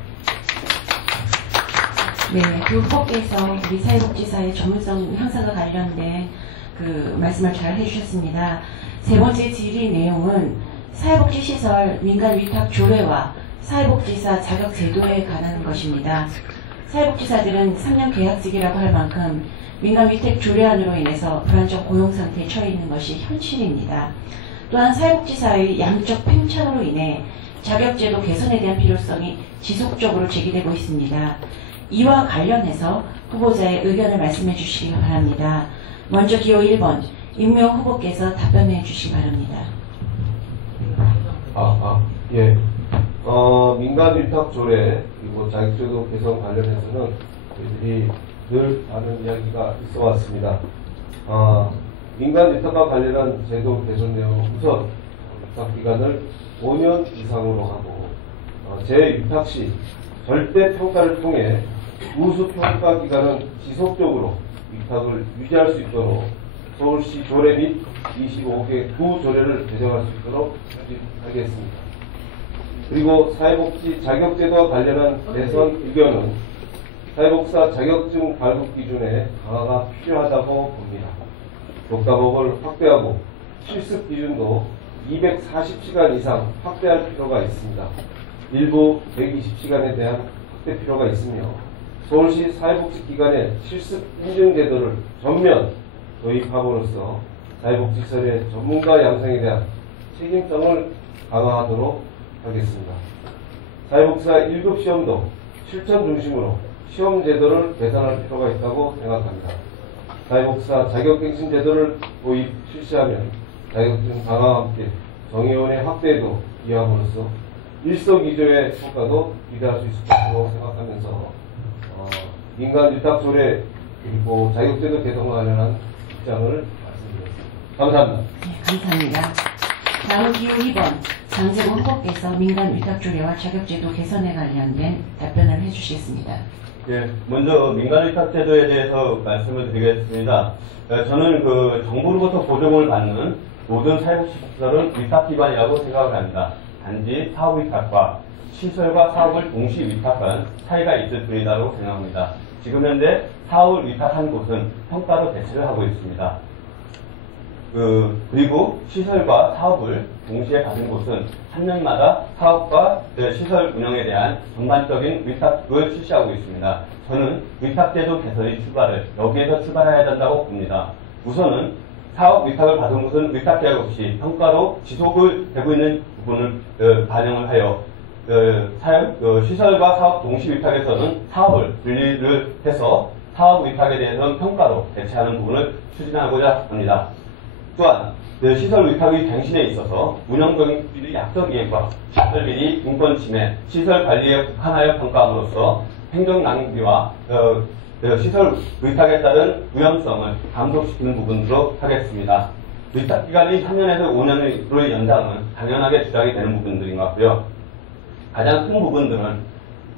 네, 그 후보께서 우리 사회복지사의 전문성 향상과 관련된 그 말씀을 잘 해주셨습니다. 세 번째 질의 내용은 사회복지시설 민간위탁 조례와 사회복지사 자격 제도에 관한 것입니다. 사회복지사들은 3년 계약직이라고 할 만큼 민간위탁 조례안으로 인해서 불안정 고용상태에 처해 있는 것이 현실입니다. 또한 사회복지사의 양적 팽창으로 인해 자격제도 개선에 대한 필요성이 지속적으로 제기되고 있습니다. 이와 관련해서 후보자의 의견을 말씀해 주시기 바랍니다. 먼저 기호 1번 임명 후보께서 답변해 주시기 바랍니다. 예. 민간위탁 조례 그리고 자격제도 개선 관련해서는 저희들이 늘 많은 이야기가 있어 왔습니다. 민간위탁과 관련한 제도 개선 내용은 우선 위탁 기간을 5년 이상으로 하고 재위탁 시 절대 평가를 통해 우수 평가 기간은 지속적으로 위탁을 유지할 수 있도록 서울시 조례 및 25개 구조례를 제정할 수 있도록 추진하겠습니다. 그리고 사회복지 자격제도와 관련한 개선 의견은 사회복지사 자격증 발급 기준에 강화가 필요하다고 봅니다. 교과목을 확대하고 실습 기준도 240시간 이상 확대할 필요가 있습니다. 일부 120시간에 대한 확대 필요가 있으며 서울시 사회복지기관의 실습 인증 제도를 전면 도입함으로써 사회복지시설의 전문가 양성에 대한 책임성을 강화하도록 하겠습니다. 사회복지사 1급 시험도 실천 중심으로 시험 제도를 개선할 필요가 있다고 생각합니다. 사회복지사 자격갱신 제도를 도입 실시하면 자격증 강화와 함께 정의원의 확대에도 기여함으로써 일석이조의 효과도 기대할 수 있을 것으로 생각하면서 민간위탁 조례 그리고 자격제도 개선과 관련한 입장을 말씀드렸습니다. 감사합니다. 네, 감사합니다. 다음 기호 2번 장재원 후보께서 민간위탁 조례와 자격제도 개선에 관련된 답변을 해주시겠습니다. 예, 먼저 민간위탁제도에 대해서 말씀을 드리겠습니다. 저는 그 정부로부터 보조금을 받는 모든 사회복지시설은 위탁기관이라고 생각을 합니다. 단지 사업위탁과 시설과 사업을 동시 위탁한 차이가 있을 뿐이라고 생각합니다. 지금 현재 사업을 위탁한 곳은 평가로 대체를 하고 있습니다. 그리고 시설과 사업을 동시에 가진 곳은 3년마다 사업과 시설 운영에 대한 전반적인 위탁을 실시하고 있습니다. 저는 위탁제도 개선의 출발을 여기에서 출발해야 된다고 봅니다. 우선은 사업 위탁을 받은 곳은 위탁 계약 없이 평가로 지속을 되고 있는 부분을 반영을 하여 시설과 사업 동시 위탁에서는 사업을 분리를 해서 사업 위탁에 대해서는 평가로 대체하는 부분을 추진하고자 합니다. 또한 시설 위탁의 갱신에 있어서 운영적인 비리 약적 이행과 시설 비리, 인권 침해, 시설 관리에 국한하여 평가함으로써 행정 낭비와 시설 위탁에 따른 위험성을 감소시키는 부분으로 하겠습니다. 위탁 기간이 3년에서 5년으로의 연장은 당연하게 주장이 되는 부분들인 것 같고요. 가장 큰 부분들은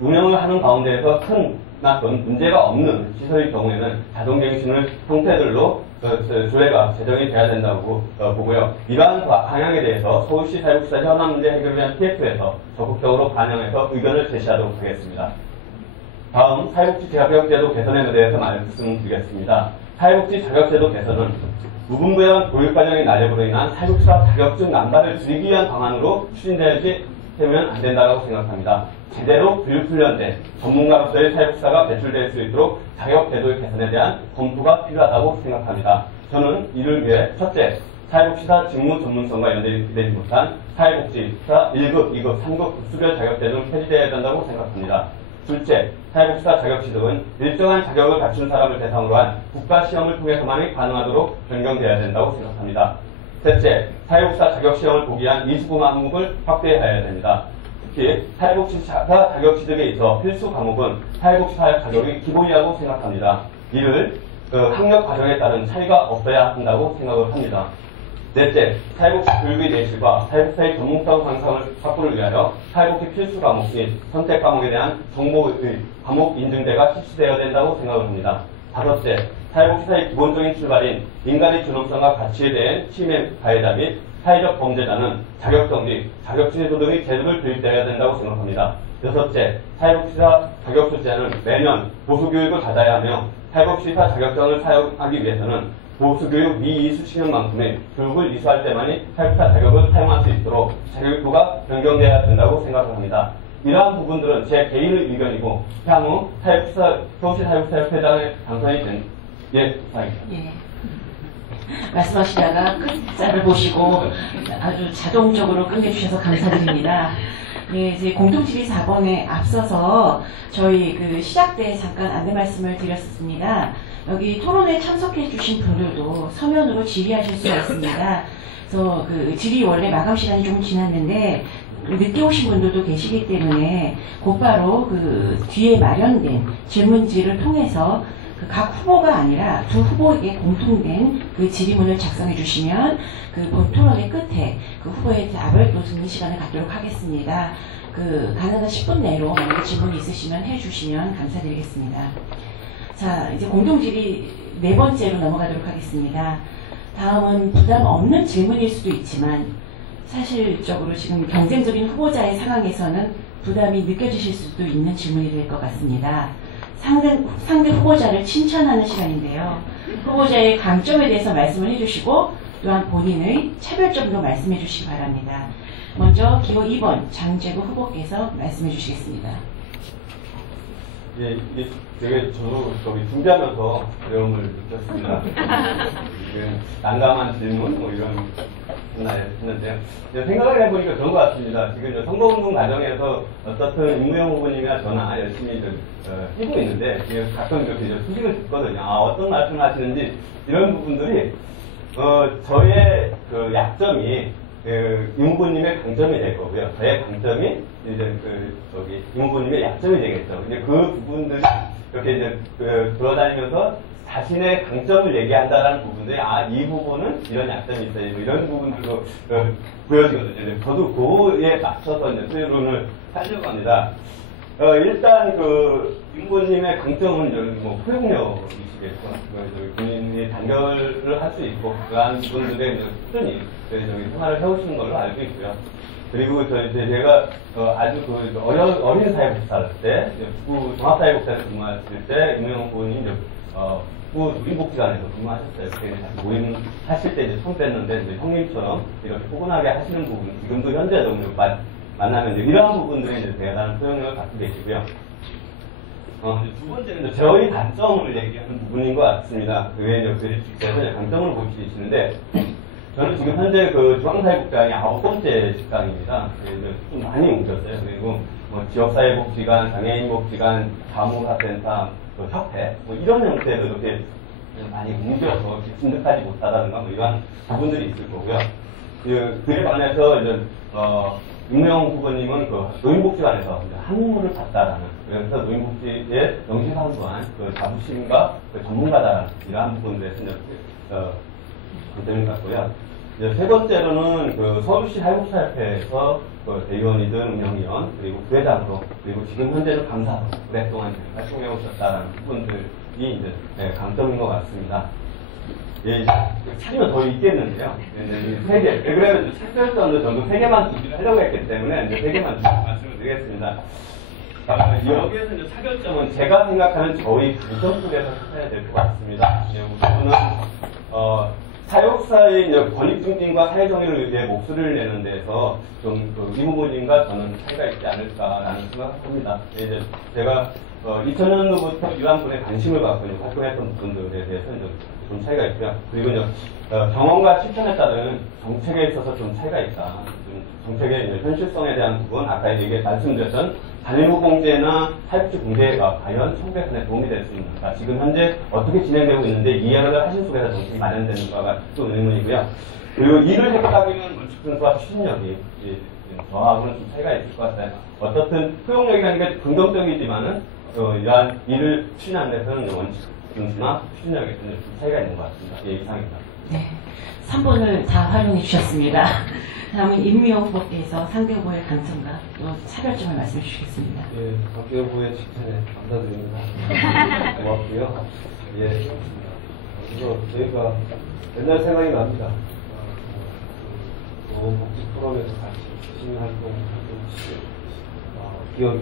운영을 하는 가운데에서 크나 큰 문제가 없는 시설의 경우에는 자동갱신을 형태들로 조례가 제정이 돼야 된다고 보고요. 이러한 방향에 대해서 서울시 사회복지사 현안 문제 해결을 위한 TF에서 적극적으로 반영해서 의견을 제시하도록 하겠습니다. 다음 사회복지 자격제도 개선에 대해서 말씀드리겠습니다. 사회복지 자격제도 개선은 무분별한 교육과정의 난입으로 인한 사회복지사 자격증 난발을 줄이기 위한 방안으로 추진되지 되면 안 된다고 생각합니다. 제대로 교육훈련된 전문가로서의 사회복지사가 배출될 수 있도록 자격제도의 개선에 대한 검토가 필요하다고 생각합니다. 저는 이를 위해 첫째, 사회복지사 직무 전문성과 연계되지 못한 사회복지사 1급, 2급, 3급 급수별 자격제도는 폐지되어야 된다고 생각합니다. 둘째, 사회복지사 자격취득은 일정한 자격을 갖춘 사람을 대상으로 한 국가시험을 통해서만이 가능하도록 변경되어야 된다고 생각합니다. 셋째, 사회복지사 자격시험을 보기 위한 29만 항목을 확대해야 됩니다. 특히 사회복지사 자격취득에 있어 필수 과목은 사회복지사 자격이 기본이라고 생각합니다. 이를 학력 과정에 따른 차이가 없어야 한다고 생각을 합니다. 넷째, 사회복지 교육의 내실과 사회복지사의 전문성 향상을 확보를 위하여 사회복지 필수 과목 및 선택 과목에 대한 정보의 과목 인증제가 실시되어야 된다고 생각을 합니다. 다섯째, 사회복지사의 기본적인 출발인 인간의 존엄성과 가치에 대한 침해 가해자 및 사회적 범죄자는 자격정지, 자격취소 등의 제도를 도입되어야 된다고 생각합니다. 여섯째, 사회복지사 자격조치자는 매년 보수교육을 받아야 하며 사회복지사 자격증을 사용하기 위해서는 보수교육 미이수 시간만큼의 교육을 이수할 때만이 사회복지사 자격을 사용할 수 있도록 자격도가 변경되어야 된다고 생각합니다. 이러한 부분들은 제 개인의 의견이고 향후 서울시 사회복지사협회장의 당선이 된 이상입니다. 예. 말씀하시다가 끝자를 보시고 아주 자동적으로 끝내주셔서 감사드립니다. 예, 이제 공동질의 4번에 앞서서 저희 그 시작 때 잠깐 안내 말씀을 드렸습니다. 여기 토론에 참석해 주신 분들도 서면으로 질의하실 수가 있습니다. 그래서 그 질의 원래 마감 시간이 좀 지났는데 늦게 오신 분들도 계시기 때문에 곧바로 그 뒤에 마련된 질문지를 통해서 그 각 후보가 아니라 두 후보에게 공통된 그 질의문을 작성해 주시면 그 본 토론의 끝에 그 후보의 답을 또 듣는 시간을 갖도록 하겠습니다. 그 가능한 10분 내로 만약 질문이 있으시면 해주시면 감사드리겠습니다. 자, 이제 공동질의 네 번째로 넘어가도록 하겠습니다. 다음은 부담 없는 질문일 수도 있지만 사실적으로 지금 경쟁적인 후보자의 상황에서는 부담이 느껴지실 수도 있는 질문이 될 것 같습니다. 상대 후보자를 칭찬하는 시간인데요. 후보자의 강점에 대해서 말씀을 해주시고 또한 본인의 차별점도 말씀해 주시기 바랍니다. 먼저 기호 2번 장재구 후보께서 말씀해 주시겠습니다. 예, 되게 저도 준비하면서 어려움을 느꼈습니다. 난감한 질문 뭐 이런 날 했는데 생각을 해보니까 그런 것 같습니다. 지금 선거운동 과정에서 어떻든 임무영 후보님이나 저나 열심히 하고 있는데 가끔 이렇게 수식을 듣거든요. 어떤 말씀을 하시는지 이런 부분들이 저의 그 약점이 임 후보님의 강점이 될 거고요. 저의 강점이 이제 임 후보님의 약점이 되겠죠. 이제 그 부분들이 이렇게 이제 돌아다니면서 자신의 강점을 얘기한다라는 부분들이 이 부분은 이런 약점이 있어요. 이런 부분들도 보여지거든요. 저도 그거에 맞춰서 이제 토론을 하려고 합니다. 일단 그 임보님의 강점은 여기 뭐 포용력이시겠죠. 본인이 단결을 할 수 있고 그러한 부분들에 꾸준히 저희 생활을 해오시는 걸로 알고 있고요. 그리고 제가 아주 그 어린 사회복지사 때, 종합사회복지사에서 근무했을 때 임명훈 후보님 누리복지관에서 근무하셨어요. 그때 다시 모임하실 때 이제 처음 뵀는데 형님처럼 이렇게 포근하게 하시는 부분, 지금도 현재도 만나면 이러한 부분들이 이제 대단한 소용력을 갖고 계시고요. 두 번째는 저희 단점을 얘기하는 부분인 것 같습니다. 그 외에 드릴 강점을 보시는데, 저는 지금 현재 그 중앙사회복지관이 9번째 직장입니다. 좀 많이 옮겼어요. 그리고 뭐 지역사회복지관, 장애인복지관, 사무사센터, 협회, 뭐 이런 형태로 이렇게 많이 옮겨서 진득하지 못하다든가 뭐 이런 부분들이 있을 거고요. 그에 반해서 이제 임명 후보님은 그 노인복지관에서 한문을 봤다라는, 그래서 노인복지의 명실상부한 그 자부심과 그 전문가다라는 이러한 부분들에서 강점을 갖고요. 세 번째로는 그 서울시 사회복지사협회에서 그 대의원이든 운영위원 그리고 부회장으로 그리고 지금 현재는 감사로 오랫동안 활동해 오셨다는 부분들이 이제 강점인 것 같습니다. 찾으면 더 있겠는데요. 세 개. 그래서 책별전도 전부 3개만 준비를 하려고 했기 때문에 이제 3개만 말씀을 드리겠습니다. 여기에서 이제 차별점은 제가 생각하는 저희 강점 쪽에서 찾아야 될 것 같습니다. 우선은 사회복지사의 권익증진과 사회정의를 위해 목소리를 내는 데서 좀 이 후보님과 저는 차이가 있지 않을까라는 생각을 합니다. 이제 제가 2000년도부터 이러한 분에 관심을 갖고 활동했던 부분들에 대해서 좀 차이가 있고요. 그리고 경험과 실천에 따른 정책에 있어서 좀 차이가 있다. 정책의 현실성에 대한 부분, 아까 말씀드렸던 단일후공제나 사회복지 공제가 과연 청백한에 도움이 될 수 있는가? 지금 현재 어떻게 진행되고 있는데 이해를 하신 속에서 정책이 마련되는가가 또 의문이고요. 그리고 일을 해결하기는 원칙분수와 추진력이 저하고는 좀 차이가 있을 것 같아요. 어떻든 포용력이라는 게 긍정적이지만은 이러한 일을 추진하는 데서는 원칙분수나 추진력에 좀 차이가 있는 것 같습니다. 이상입니다. 네, 3번을 다 활용해 주셨습니다. 다음은 임미영 후보께서 상대 후보의 강점과 또 차별점을 말씀해 주시겠습니다. 예, 상대 후보의 칭찬에 감사드립니다. 고맙고요. 예, 그래서 저희가 옛날 생각이 납니다. 복지 프로그램에서 같이 시민활동 기억이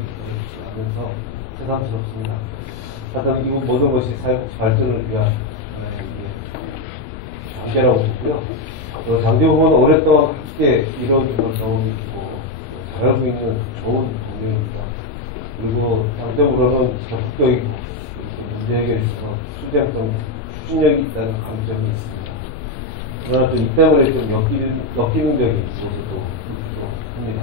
나면서 새삼스럽습니다. 하여튼 이 모든 것이 사회복지 발전을 위한 단계라고 보고요. 장재 후보는 오랫동안 함께 이뤄진 경험이 있고 잘 알고 있는 좋은 동료입니다. 그리고 장점으로는 적극적이고 문제 해결에 있어서 수정성, 추진력이 있다는 강점이 있습니다. 그러나 또 이 때문에 좀 역기능적인 모습도 합니다.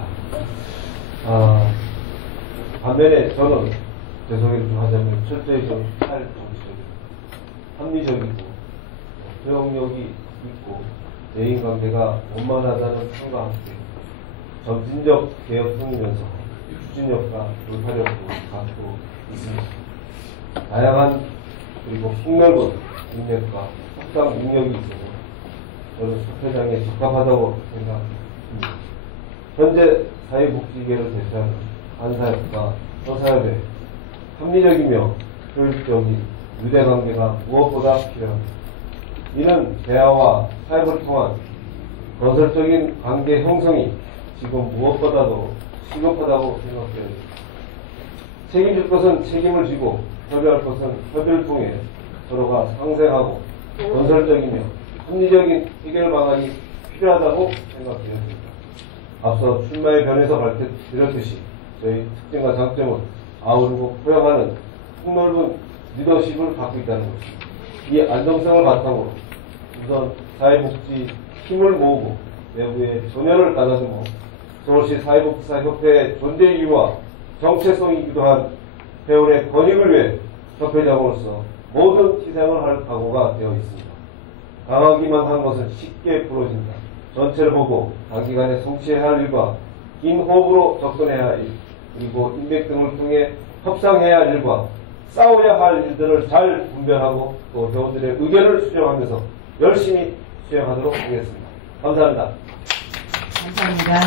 반면에 저는 제 소개를 좀 하자면 철저히 좀 탈정치적이고 합리적이고 포용력이 있고 대인관계가 원만하다는 평과 함께 점진적 개혁형이면서 추진력과 돌파력도 갖고 있습니다. 다양한 그리고 폭넓은 인력과 협상 능력이 있어서 저는 사회장에 적합하다고 생각합니다. 현재 사회복지계를 대표하는 한사협과 서사협의 합리적이며 효율적인 유대관계가 무엇보다 필요합니다. 이는 대화와 타협을 통한 건설적인 관계 형성이 지금 무엇보다도 시급하다고 생각됩니다. 책임질 것은 책임을 지고 협의할 것은 협의를 통해 서로가 상생하고 건설적이며 합리적인 해결 방안이 필요하다고 생각되었습니다. 앞서 출마의 변에서 밝혀드렸듯이 저희 특징과 장점은 아우르고 포용하는 폭넓은 리더십을 갖고 있다는 것입니다. 이 안정성을 바탕으로 우선 사회복지 힘을 모으고 내부의 전열을 가다듬어 서울시 사회복지사협회의 존재 이유와 정체성이기도 한 회원의 권익을 위해 협회장으로서 모든 희생을 할 각오가 되어 있습니다. 강하기만 한 것은 쉽게 부러진다. 전체를 보고 단기간에 성취해야 할 일과 긴 호흡으로 접근해야 할 일, 그리고 인맥 등을 통해 협상해야 할 일과 싸워야 할 일들을 잘 분별하고 또 회원들의 의견을 수정하면서 열심히 수행하도록 하겠습니다. 감사합니다. 감사합니다.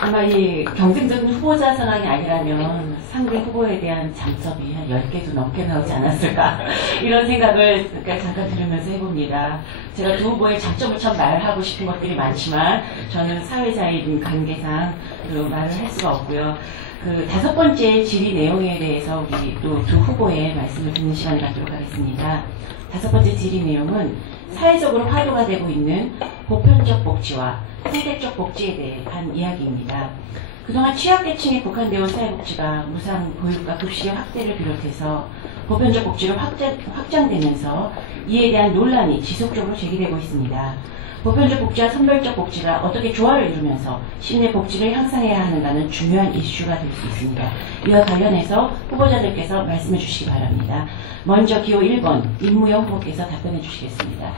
아마 이 경쟁적인 후보자 상황이 아니라면 상대 후보에 대한 장점이 한 10개도 넘게 나오지 않았을까 이런 생각을 잠깐 들으면서 해봅니다. 제가 두 후보의 장점을 참 말하고 싶은 것들이 많지만 저는 사회자인 관계상 말을 할 수가 없고요. 그 5번째 질의 내용에 대해서 우리 또 두 후보의 말씀을 듣는 시간을 갖도록 하겠습니다. 5번째 질의 내용은 사회적으로 화두가 되고 있는 보편적 복지와 선택적 복지에 대한 이야기입니다. 그동안 취약계층에 국한되어 온 사회복지가 무상 보육과 급식의 확대를 비롯해서 보편적 복지로 확장되면서 이에 대한 논란이 지속적으로 제기되고 있습니다. 보편적 복지와 선별적 복지가 어떻게 조화를 이루면서 시민의 복지를 향상해야 하는가는 중요한 이슈가 될 수 있습니다. 이와 관련해서 후보자들께서 말씀해 주시기 바랍니다. 먼저 기호 1번 임무영 후보께서 답변해 주시겠습니다.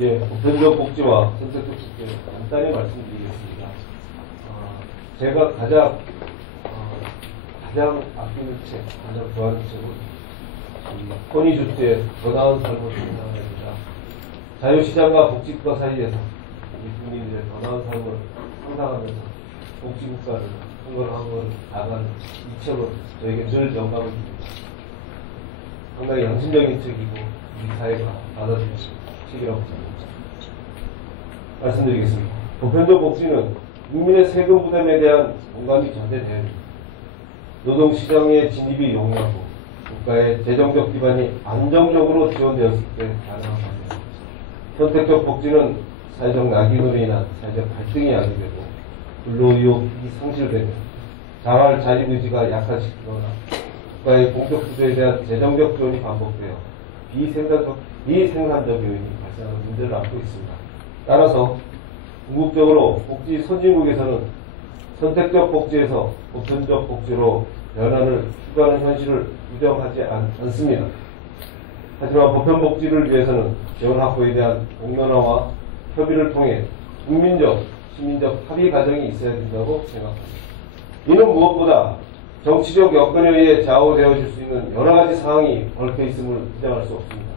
예, 보편적 복지와 선택적 복지를 간단히 말씀드리겠습니다. 제가 가장 아끼는 책, 가장 좋아하는 책은 토니 주트의 더 나은 삶을 상상합니다. 자유시장과 복지국가 사이에서 우리 국민들의 더 나은 삶을 상상하면서 복지국가를 한 걸 나가는 이 책은 저에게 늘 영감을 줍니다. 상당히 양심적인 책이고 우리 사회가 받아들일 책이라고 생각합니다. 말씀드리겠습니다. 보편적 복지는 국민의 세금 부담에 대한 공감이 전제되어야 됩니다. 노동시장의 진입이 용이하고 국가의 재정적 기반이 안정적으로 지원되었을 때 가능한 겁니다. 선택적 복지는 사회적 낙인으로 인한 사회적 갈등이 야기되고 근로의욕이 상실되며 자활 자립의지가 약화시키거나 국가의 공적 구조에 대한 재정적 지원이 반복되어 비생산적 요인이 발생하는 문제를 안고 있습니다. 따라서 궁극적으로 복지 선진국에서는 선택적 복지에서 보편적 복지로 변화를 추구하는 현실을 부정하지 않습니다. 하지만 보편 복지를 위해서는 재원 확보에 대한 공론화와 협의를 통해 국민적, 시민적 합의 과정이 있어야 된다고 생각합니다. 이는 무엇보다 정치적 여건에 의해 좌우되어질 수 있는 여러 가지 상황이 얽혀 있음을 부정할 수 없습니다.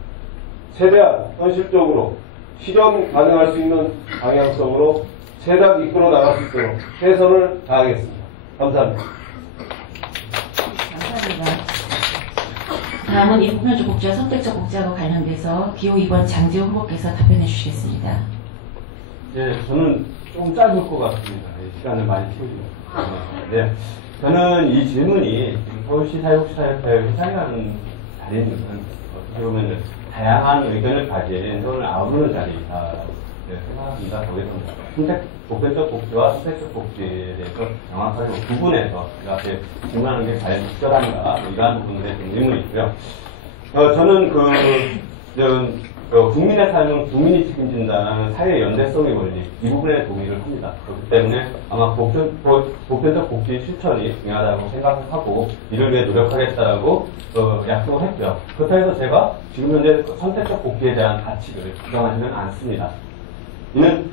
최대한 현실적으로 실현 가능할 수 있는 방향성으로 최대한 이끌어 나갈 수 있도록 최선을 다하겠습니다. 감사합니다. 감사합니다. 다음은 이 보편적 복지와 선택적 복지하고 관련돼서 기호 2번 장재호 후보께서 답변해 주시겠습니다. 예, 저는 조금 짧을 것 같습니다. 시간을 많이 채우죠. 네. 저는 이 질문이 서울시 사회복지사협회 회장이라는 자리는 어떻게 보면 다양한 의견을 가진 또는 아우르는 자리다 생각합니다. 거기서 보편적 복지와 선택적 복지에 대해서 정확하게 구분해서 제가 앞에 질문하는 게 과연 적절한가 이러한 부분들에 좀 의문이 있고요. 저는 국민의 삶은 국민이 책임진다는 사회 연대성의 원리 이 부분에 동의를 합니다. 그렇기 때문에 아마 보편적 복지 실천이 중요하다고 생각하고 이를 위해 노력하겠다라고 약속을 했고요. 그렇다고 해서 제가 지금 현재 선택적 복지에 대한 가치를 주장하지는 않습니다. 이는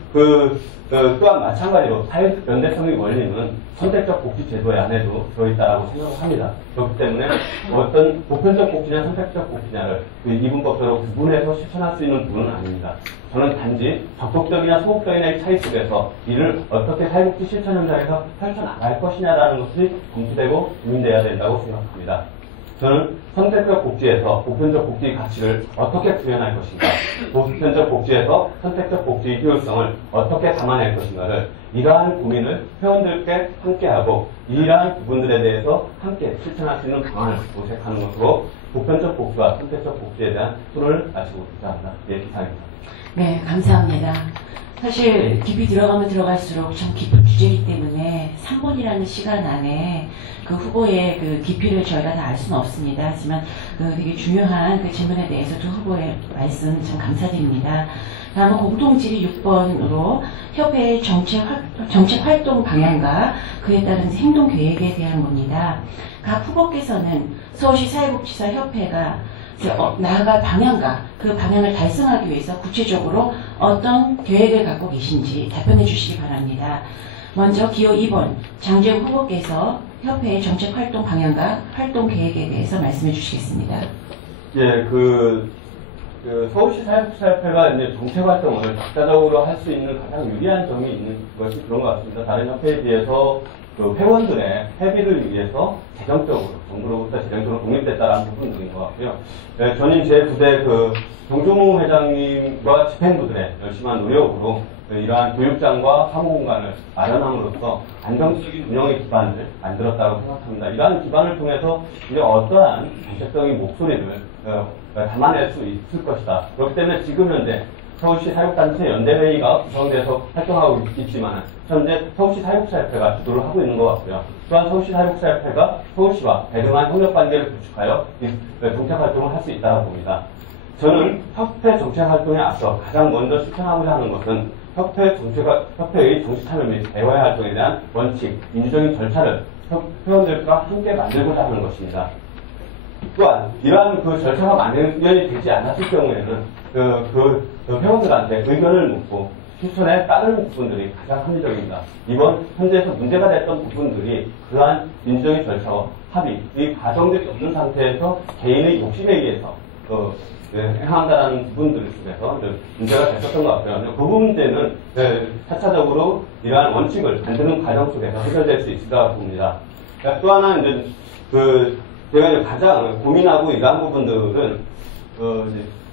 또한 마찬가지로 사회 연대성의 원리는 선택적 복지 제도의 안에도 들어있다고 생각을 합니다. 그렇기 때문에 어떤 보편적 복지냐 선택적 복지냐를 이분법대로 구분해서 실천할 수 있는 부분은 아닙니다. 저는 단지 적극적이나 소극적이나의 차이 속에서 이를 어떻게 사회복지 실천 현장에서 펼쳐나갈 것이냐라는 것이 검토되고 고민돼야 된다고 생각합니다. 저는 선택적 복지에서 보편적 복지의 가치를 어떻게 구현할 것인가, 보편적 복지에서 선택적 복지의 효율성을 어떻게 담아낼 것인가를 이러한 고민을 회원들께 함께하고 이러한 부분들에 대해서 함께 실천할 수 있는 방안을 모색하는 것으로 보편적 복지와 선택적 복지에 대한 토론을 마치고 있습니다. 예, 기상입니다. 네, 감사합니다. 사실 깊이 들어가면 들어갈수록 참 깊은 주제이기 때문에 3분이라는 시간 안에 그 후보의 그 깊이를 저희가 다 알 수는 없습니다. 하지만 되게 중요한 그 질문에 대해서 두 후보의 말씀 참 감사드립니다. 다음은 공동질의 6번으로 협회의 정책 활동 방향과 그에 따른 행동 계획에 대한 겁니다. 각 후보께서는 서울시 사회복지사 협회가 나아갈 방향과 그 방향을 달성하기 위해서 구체적으로 어떤 계획을 갖고 계신지 답변해 주시기 바랍니다. 먼저 기호 2번 장재욱 후보께서 협회의 정책 활동 방향과 활동 계획에 대해서 말씀해 주시겠습니다. 예, 그 서울시 사회복지사협회가 이제 정책 활동을 독자적으로 할 수 있는 가장 유리한 점이 있는 것이 그런 것 같습니다. 다른 협회에 비해서 그 회원들의 회비를 위해서 재정적으로, 정부로부터 재정적으로 독립됐다는 부분들인 것 같고요. 저는 제 부대 그 정종우 회장님과 집행부들의 열심한 노력으로 이러한 교육장과 사무공간을 마련함으로써 안정적인 운영의 기반을 만들었다고 생각합니다. 이러한 기반을 통해서 이제 어떠한 정책적인 목소리를 담아낼 수 있을 것이다. 그렇기 때문에 지금 현재 서울시 사육단체 연대회의가 구성돼서 활동하고 있지만 현재 서울시 사육사협회가 주도를 하고 있는 것 같고요. 또한 서울시 사육사협회가 서울시와 대등한 협력관계를 구축하여 정책활동을 할 수 있다고 봅니다. 저는 협회 정책활동에 앞서 가장 먼저 실천하고자 하는 것은 협회의 정치참여 및 대화 활동에 대한 원칙, 민주적인 절차를 회원들과 함께 만들고자 하는 것입니다. 또한 이러한 그 절차가 마련이 되지 않았을 경우에는 회원들한테 의견을 묻고 추천에 따르는 부분들이 가장 합리적입니다. 이번 현재에서 문제가 됐던 부분들이 그러한 민주적인 절차와 합의, 이 과정들이 없는 상태에서 개인의 욕심에 의해서 행한다는 부분들 속에서 문제가 됐었던 것 같고요. 그 문제는 차차적으로 이러한 원칙을 만드는 과정 속에서 해결될 수 있을까 봅니다. 또 하나 이제 제가 가장 고민하고 이러한 부분들은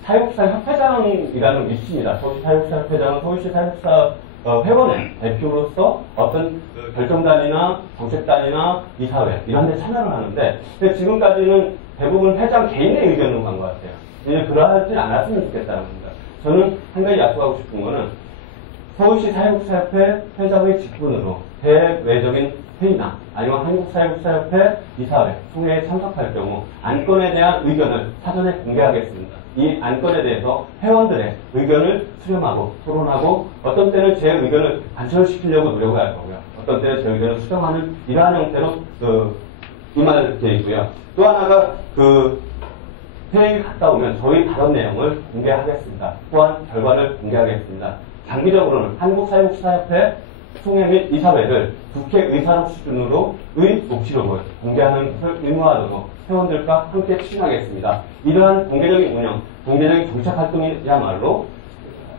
사육사 협회장이라는 위치입니다. 서울시 사육사 협회장은 서울시 사육사 회원의 대표로서 어떤 결정단이나 정책단이나 이사회 이런 데 참여를 하는데 지금까지는 대부분 회장 개인의 의견으로 간 것 같아요. 이제 그러하지 않았으면 좋겠다는 겁니다. 저는 한 가지 약속하고 싶은 거는 서울시 사육사협회 회장의 직분으로 대외적인 회의나 아니면 한국사육사협회 이사회 총회에 참석할 경우 안건에 대한 의견을 사전에 공개하겠습니다. 이 안건에 대해서 회원들의 의견을 수렴하고 토론하고 어떤 때는 제 의견을 관철시키려고 노력을 할 거고요. 어떤 때는 제 의견을 수정하는 이러한 형태로 임할 계획이고요. 또 하나가 회의 갔다 오면 저희 발언 내용을 공개하겠습니다. 또한 결과를 공개하겠습니다. 장기적으로는 한국사육사협회 총회 및 이사회를 국회의사록 수준으로의 녹취록을 공개하는 것을 의무화하도록 회원들과 함께 추진하겠습니다. 이러한 공개적인 운영, 공개적인 정책활동이야말로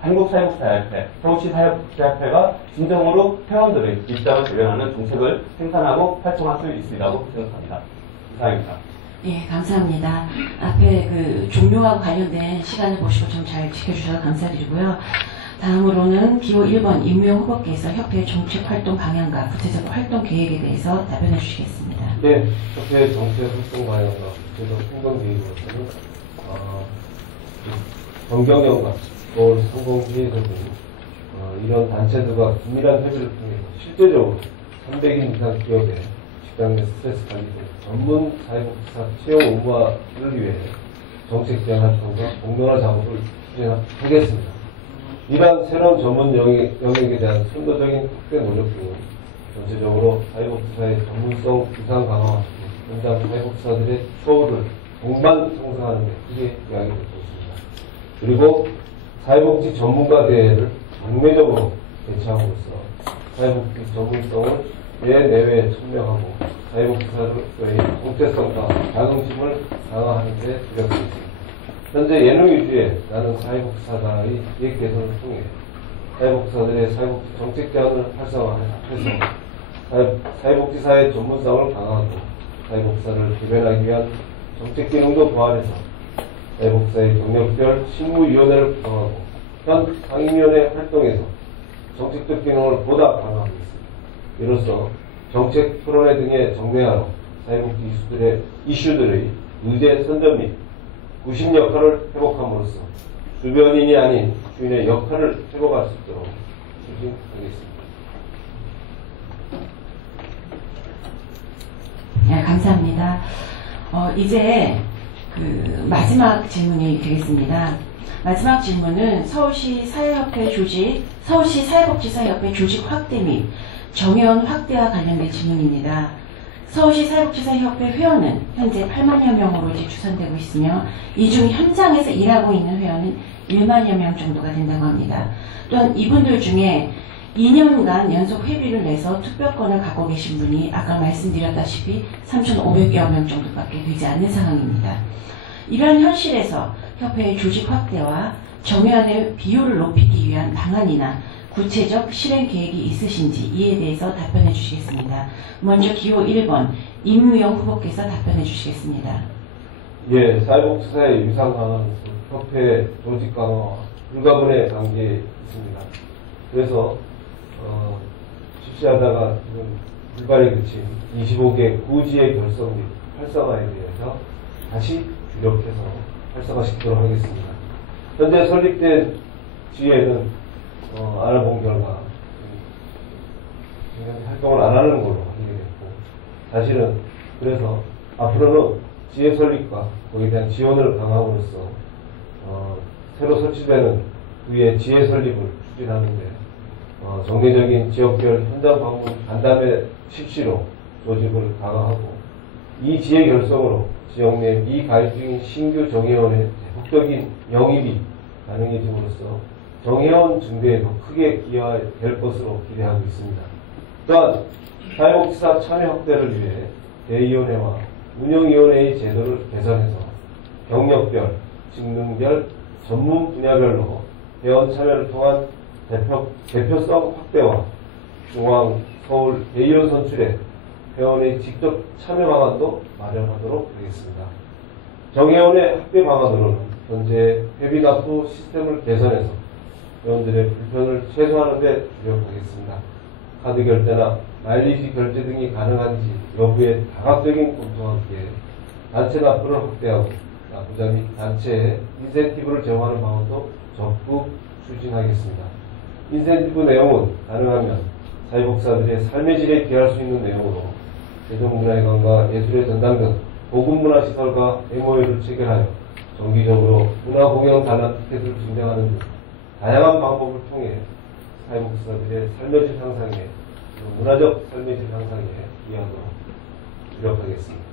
한국사육사협회, 서울시 사육사협회가 진정으로 회원들의 입장을 대변하는 정책을 생산하고 활동할 수 있으리라고 생각합니다. 이상입니다. 예, 감사합니다. 앞에 종료하고 관련된 시간을 보시고 좀 잘 지켜주셔서 감사드리고요. 다음으로는 기호 1번 임무용 후보께서 협회 정책 활동 방향과 구체적 활동 계획에 대해서 답변해 주시겠습니다. 네, 협회 정책 활동 방향과 구체적 행동 계획으로서는 정경영과 서울 상공회의소 등 이런 단체들과 긴밀한 협의를 통해서 실제적으로 300인 이상 기업의 직장 내 스트레스 관리 등 전문 사회복지사 채용 의무화를 위해 정책 제안 활동과 공론화 작업을 추진하겠습니다. 이러한 새로운 전문 영역에 대한 선도적인 확대 노력 등은 전체적으로 사회복지사의 전문성 유상 강화와 현장 사회복지사들의 처우를 동반 형성하는 데 크게 영향이 되고 있습니다. 그리고 사회복지 전문가 대회를 장외적으로 개최함으로써 사회복지 전문성을 내외에 천명하고 사회복지사의 정체성과 자긍심을 강화하는 데 노력하겠습니다. 현재 예능 위주의 나는 사회복지사다의 기획 개선을 통해 사회복지사들의 사회복지 정책 제안을 활성화해서 사회복지사의 전문성을 강화하고 사회복지사를 대변하기 위한 정책 기능도 보완해서 사회복지사의 경력별 실무위원회를 구성하고 현 상임위원회 활동에서 정책적 기능을 보다 강화하고 있습니다. 이로써 정책 토론회 등의 정례화로 사회복지 이슈들의 의제 선점 및 구심 역할을 회복함으로써 주변인이 아닌 주인의 역할을 회복할 수 있도록 추진하겠습니다. 네, 감사합니다. 이제 마지막 질문이 되겠습니다. 마지막 질문은 서울시 사회복지사협회 조직 확대 및 정연 확대와 관련된 질문입니다. 서울시 사회복지사협회 회원은 현재 8만여 명으로 추산되고 있으며 이 중 현장에서 일하고 있는 회원은 1만여 명 정도가 된다고 합니다. 또한 이분들 중에 2년간 연속 회비를 내서 투표권을 갖고 계신 분이 아까 말씀드렸다시피 3,500여 명 정도밖에 되지 않는 상황입니다. 이러한 현실에서 협회의 조직 확대와 정회원의 비율을 높이기 위한 방안이나 구체적 실행 계획이 있으신지 이에 대해서 답변해 주시겠습니다. 먼저 기호 1번 임무영 후보께서 답변해 주시겠습니다. 예, 사회복지사의 유상화는 협회 조직 강화와 불가분의 관계에 있습니다. 그래서 실시하다가 지금 불발이 그친 25개 구지의 결성 및 활성화에 대해서 다시 주력해서 활성화시키도록 하겠습니다. 현재 설립된 지회는 알아본 결과 활동을 안 하는 걸로 확인이 됐고, 사실은 그래서 앞으로는 지회 설립과 거기에 대한 지원을 강화함으로써 새로 설치되는 위에 지회 설립을 추진하는데 정례적인 지역별 현장 방문 간담회 실시로 조직을 강화하고, 이 지회 결성으로 지역 내 미가입 중인 신규 정회원의 적극적인 영입이 가능해짐으로써 정회원 증대에도 크게 기여될 것으로 기대하고 있습니다. 또한 사회복지사 참여 확대를 위해 대위원회와 운영위원회의 제도를 개선해서 경력별, 직능별, 전문 분야별로 회원 참여를 통한 대표성 확대와 중앙, 서울 대의원 선출에 회원의 직접 참여 방안도 마련하도록 하겠습니다. 정회원의 확대 방안으로는 현재 회비 납부 시스템을 개선해서 회원들의 불편을 최소화하는 데 주력하겠습니다. 카드 결제나 마일리지 결제 등이 가능한지 여부의 다각적인 검토와 함께 단체 납부를 확대하고 납부자 및 단체에 인센티브를 제공하는 방안도 적극 추진하겠습니다. 인센티브 내용은 가능하면 사회복지사들의 삶의 질에 기할 수 있는 내용으로 대중문화회관과 예술의 전당 등 고급문화시설과 MOU를 체결하여 정기적으로 문화공연 관람 티켓을 증정하는 등 다양한 방법을 통해 사회복지사들의 삶의 질 향상에, 문화적 삶의 질 향상에 기여하도록 노력하겠습니다.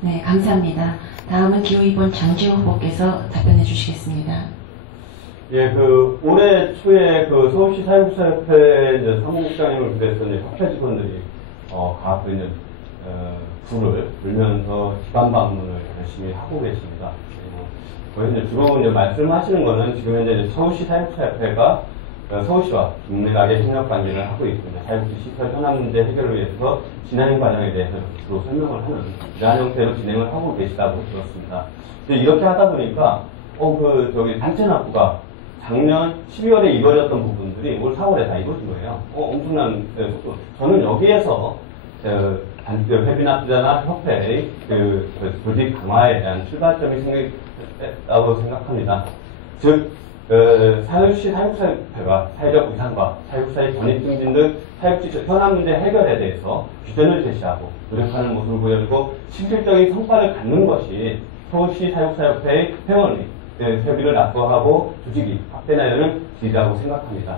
네, 감사합니다. 다음은 기호 2번 장지호 후보께서 답변해 주시겠습니다. 예, 올해 초에 서울시 사회복지사협회 사무국장님을 비롯해서 협회 직원들이 가고 있는 불을 불면서 기관 방문을 열심히 하고 계십니다. 그리고 주로 말씀하시는 거는 지금 현재 서울시 사회복지사협회가 서울시와 긴밀하게 협력 관계를 하고 있고, 사회복지 시설 현안 문제 해결을 위해서 진행 과정에 대해서 주로 설명을 하는 이러한 형태로 진행을 하고 계시다고 들었습니다. 이렇게 하다 보니까 단체 납부가 작년 12월에 이루어졌던 부분들이 올 4월에 다 이루어진 거예요. 엄청난 속도. 저는 여기에서 회비 납부자나 협회의 조직 강화에 대한 출발점이 생겼다고 생각합니다. 즉, 사회복지 사회복지사협회가 사회적 위상과 사회복지사의 권익 증진 등 사회복지 현안 문제 해결에 대해서 규정을 제시하고 노력하는 모습을 보여주고 실질적인 성과를 갖는 것이 서울시 사회복지사협회의 회원이 회비를 납부하고 조직이 확대되는 길이라고 생각합니다.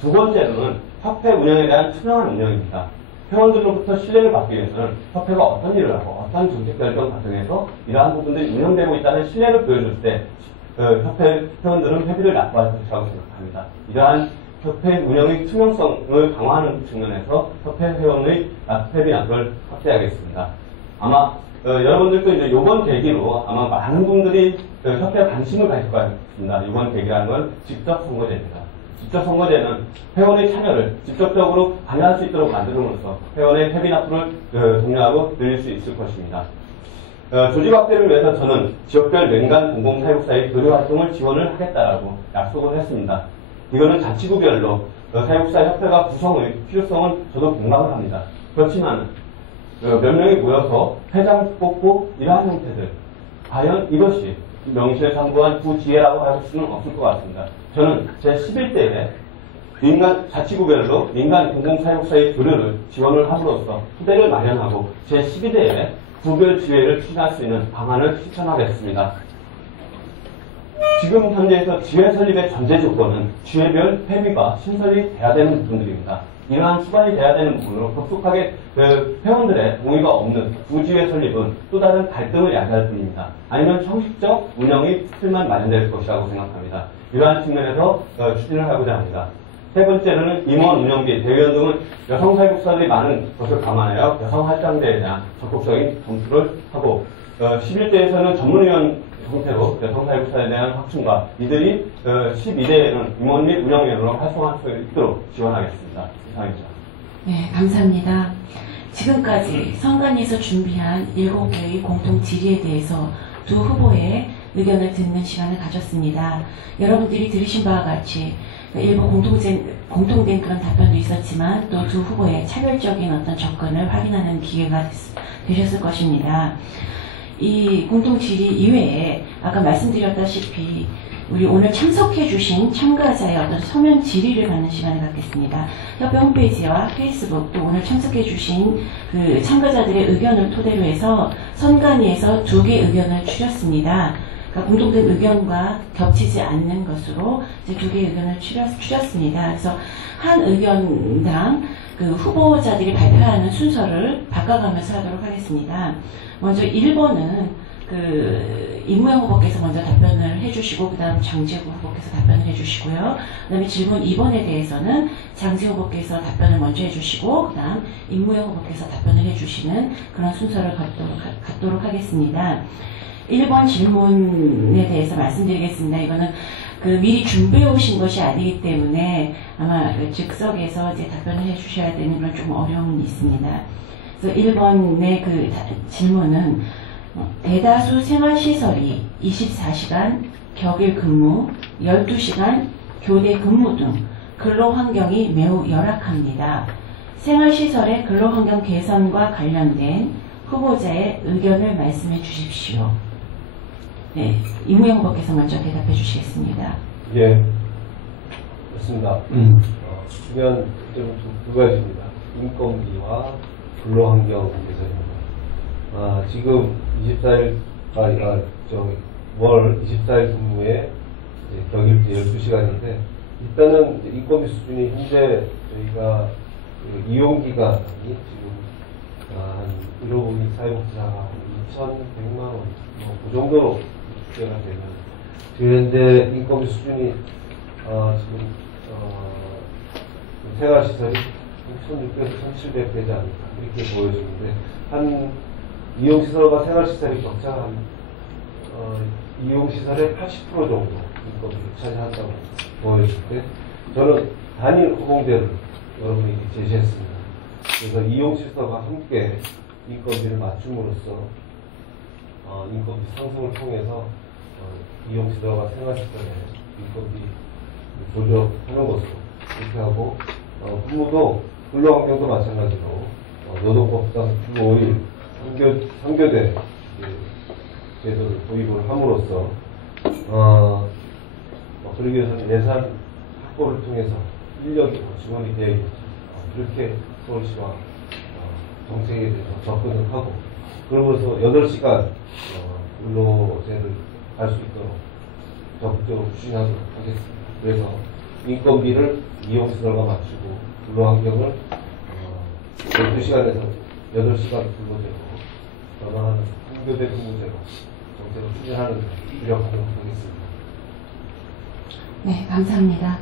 두 번째로는 협회 운영에 대한 투명한 운영입니다. 회원들로부터 신뢰를 받기 위해서는 협회가 어떤 일을 하고 어떤 정책 결정 과정에서 이러한 부분들이 운영되고 있다는 신뢰를 보여줄 때 협회 회원들은 회비를 납부할 것이라고 생각합니다. 이러한 협회 운영의 투명성을 강화하는 측면에서 협회 회원의 회비 납부를 확대하겠습니다. 아마 여러분들도 이번 계기로 아마 많은 분들이 협회에 관심을 가질 것 같습니다. 이번 계기라는 건 직접 선거제입니다. 직접 선거제는 회원의 참여를 직접적으로 관여할 수 있도록 만들므로써 회원의 회비 납부를 독려하고 늘릴 수 있을 것입니다. 조직 확대를 위해서 저는 지역별 민간 공공사회복지사의 교류 활동을 지원을 하겠다라고 약속을 했습니다. 이거는 자치구별로 사회복지사 협회가 구성의 필요성은 저도 공감을 합니다. 그렇지만 몇 명이 모여서 회장 뽑고 이러한 형태들, 과연 이것이 명실상부한 구지혜라고 할 수는 없을 것 같습니다. 저는 제11대에 자치구별로 민간 공공사회복지사의 교류를 지원을 함으로써 후대를 마련하고 제12대에 구별 지회를 추진할 수 있는 방안을 실천하겠습니다. 지금 현재에서 지회 설립의 전제 조건은 지회별 회비가 신설이 돼야 되는 부분들입니다. 이러한 수반이 돼야 되는 부분으로 급속하게 회원들의 동의가 없는 구지회 설립은 또 다른 갈등을 야기할 뿐입니다. 아니면 형식적 운영의 틀만 마련될 것이라고 생각합니다. 이러한 측면에서 추진을 하고자 합니다. 세 번째로는 임원 운영비, 대의원 등은 여성 사회복지사들이 많은 것을 감안하여 여성 할당제에 대한 적극적인 검토를 하고 11대에서는 전문위원 형태로 여성사회복지사에 대한 확충과 이들이 12대에는 임원 및 운영위원으로 활동할 수 있도록 지원하겠습니다. 이상입니다. 네, 감사합니다. 지금까지 선관위에서 준비한 7개의 공통 질의에 대해서 두 후보의 의견을 듣는 시간을 가졌습니다. 여러분들이 들으신 바와 같이 일부 공통된 그런 답변도 있었지만 또 두 후보의 차별적인 어떤 접근을 확인하는 기회가 되셨을 것입니다. 이 공통 질의 이외에 아까 말씀드렸다시피 우리 오늘 참석해 주신 참가자의 어떤 서면 질의를 받는 시간을 갖겠습니다. 협회 홈페이지와 페이스북 또 오늘 참석해 주신 그 참가자들의 의견을 토대로 해서 선관위에서 2개의 의견을 추렸습니다. 그러니까 공통된 의견과 겹치지 않는 것으로 이제 2개의 의견을 추렸습니다. 그래서 한 의견당 그 후보자들이 발표하는 순서를 바꿔가면서 하도록 하겠습니다. 먼저 1번은 그 임무영 후보께서 먼저 답변을 해주시고 그 다음 장지우 후보께서 답변을 해주시고요. 그 다음에 질문 2번에 대해서는 장지우 후보께서 답변을 먼저 해주시고 그 다음 임무영 후보께서 답변을 해주시는 그런 순서를 갖도록 하겠습니다. 1번 질문에 대해서 말씀드리겠습니다. 이거는 그 미리 준비해 오신 것이 아니기 때문에 아마 그 즉석에서 이제 답변을 해주셔야 되는 그런 좀 어려움이 있습니다. 그래서 1번의 그 질문은 대다수 생활시설이 24시간 격일 근무, 12시간 교대 근무 등 근로환경이 매우 열악합니다. 생활시설의 근로환경 개선과 관련된 후보자의 의견을 말씀해 주십시오. 네, 임무영 후보께서 먼저 대답해 주시겠습니다. 예, 맞습니다. 중요한 점은 두 가지입니다. 인건비와 근로환경 개선입니다. 지금 24일, 월 24일 근무에 격일제 12시간인데, 일단은 인건비 수준이 현재 저희가 그 이용기간이 지금 한 의료복지 사회복지사가 2,100만원, 그 정도로 집계가 되면, 현재 인건비 수준이 지금 생활시설이 1,600에서 1,700 되지 않을까 이렇게 보여지는데, 한 이용시설과 생활시설이 격차 한 이용시설의 80% 정도 인건비를 차지한다고 보여질 때, 저는 단일 후봉제를 여러분에게 제시했습니다. 그래서 이용시설과 함께 인건비를 맞춤으로써 인건비 상승을 통해서 이용시설과 생활시설의 인건비 조절하는 것으로 이렇게 하고, 근무도 근로환경도 마찬가지로 노동법상 주 5일 3교대 제도를 도입을 함으로써 그러기 위해서는 예산 확보를 통해서 인력이 지원이 되어 있겠죠. 그렇게 서울시와 정책에 대해서 접근을 하고, 그러면서 8시간 근로제를 할 수 있도록 적극적으로 추진하도록 하겠습니다. 그래서 인건비를 이용시설과 맞추고 근로환경을 12시간에서 8시간 근로제로 전환하는 3교대 근무제로 정책을 추진하는 데 노력하도록 하겠습니다. 네, 감사합니다.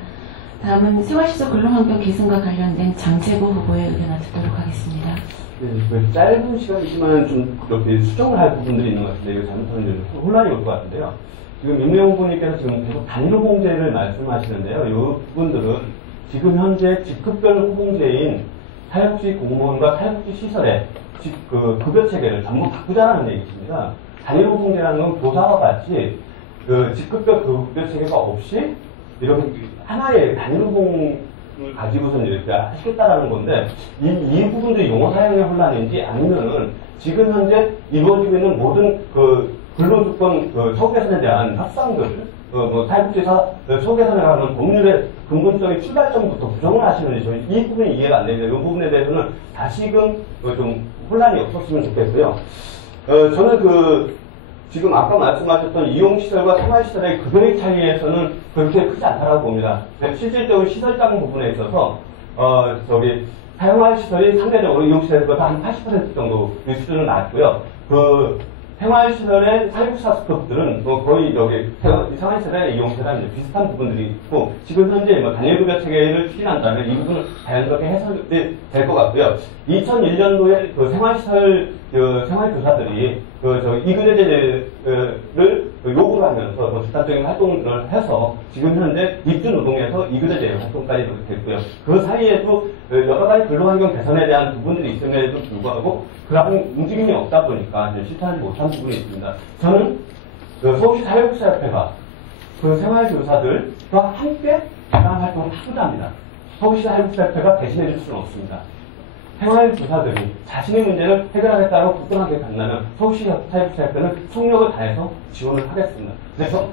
다음은 생활시설 근로환경 개선과 관련된 장재고 후보의 의견을 듣도록 하겠습니다. 네, 짧은 시간이지만 좀 그렇게 수정을 할 부분들이 있는 것 같은데, 이거 잘못하면 좀 혼란이 올 것 같은데요. 지금 임명 후보님께서 지금 계속 단일후봉제를 말씀하시는데요. 이 부분들은 지금 현재 직급별 후봉제인 사회복지 공무원과 사회복지 시설의 그 급여 체계를 전부 바꾸자는 얘기입니다. 단일후봉제라는 건 교사와 같이 그 직급별 급여 체계가 없이 이렇게 하나의 단일후봉을 가지고선 이렇게 하시겠다라는 건데, 이 부분도 용어 사용의 혼란인지 아니면은 지금 현재 이루어지고 있는 모든 그 근로조건 처우 개선에 대한 협상들, 사회복지사 처우 개선에 관한 법률의 근본적인 출발점부터 부정을 하시는지 저희 이 부분이 이해가 안 됩니다. 이 부분에 대해서는 다시금 좀 혼란이 없었으면 좋겠고요. 저는 지금 아까 말씀하셨던 이용시설과 생활시설의 급여의 차이에서는 그렇게 크지 않다고 봅니다. 실질적으로 시설장 부분에 있어서, 사용할 시설이 상대적으로 이용시설보다 한 80% 정도 수준은 낮고요. 생활시설의 사육사 수급들은 뭐 거의 여기 생활시설의 이용세랑 비슷한 부분들이 있고, 지금 현재 뭐 단일급여 체계를 추진한다면 이 부분은 자연스럽게 해석이 될 것 같고요. 2001년도에 그 생활시설 생활교사들이 이근해제를 요구를 하면서 뭐 집단적인 활동들을 해서 지금 현재 입주노동에서 이근해제 활동까지 됐고요. 그 사이에도 여러 가지 근로환경 개선에 대한 부분들이 있음에도 불구하고 그런 움직임이 없다 보니까 실천하지 못한 부분이 있습니다. 저는 서울시 사회복지사협회가 그 생활교사들과 함께 이러한 활동을 하고자 합니다. 서울시 사회복지사협회가 대신해 줄 수는 없습니다. 생활교사들이 자신의 문제를 해결하겠다고 굳건하게 간다면 서울시 사회복지사협회는 총력을 다해서 지원을 하겠습니다. 그래서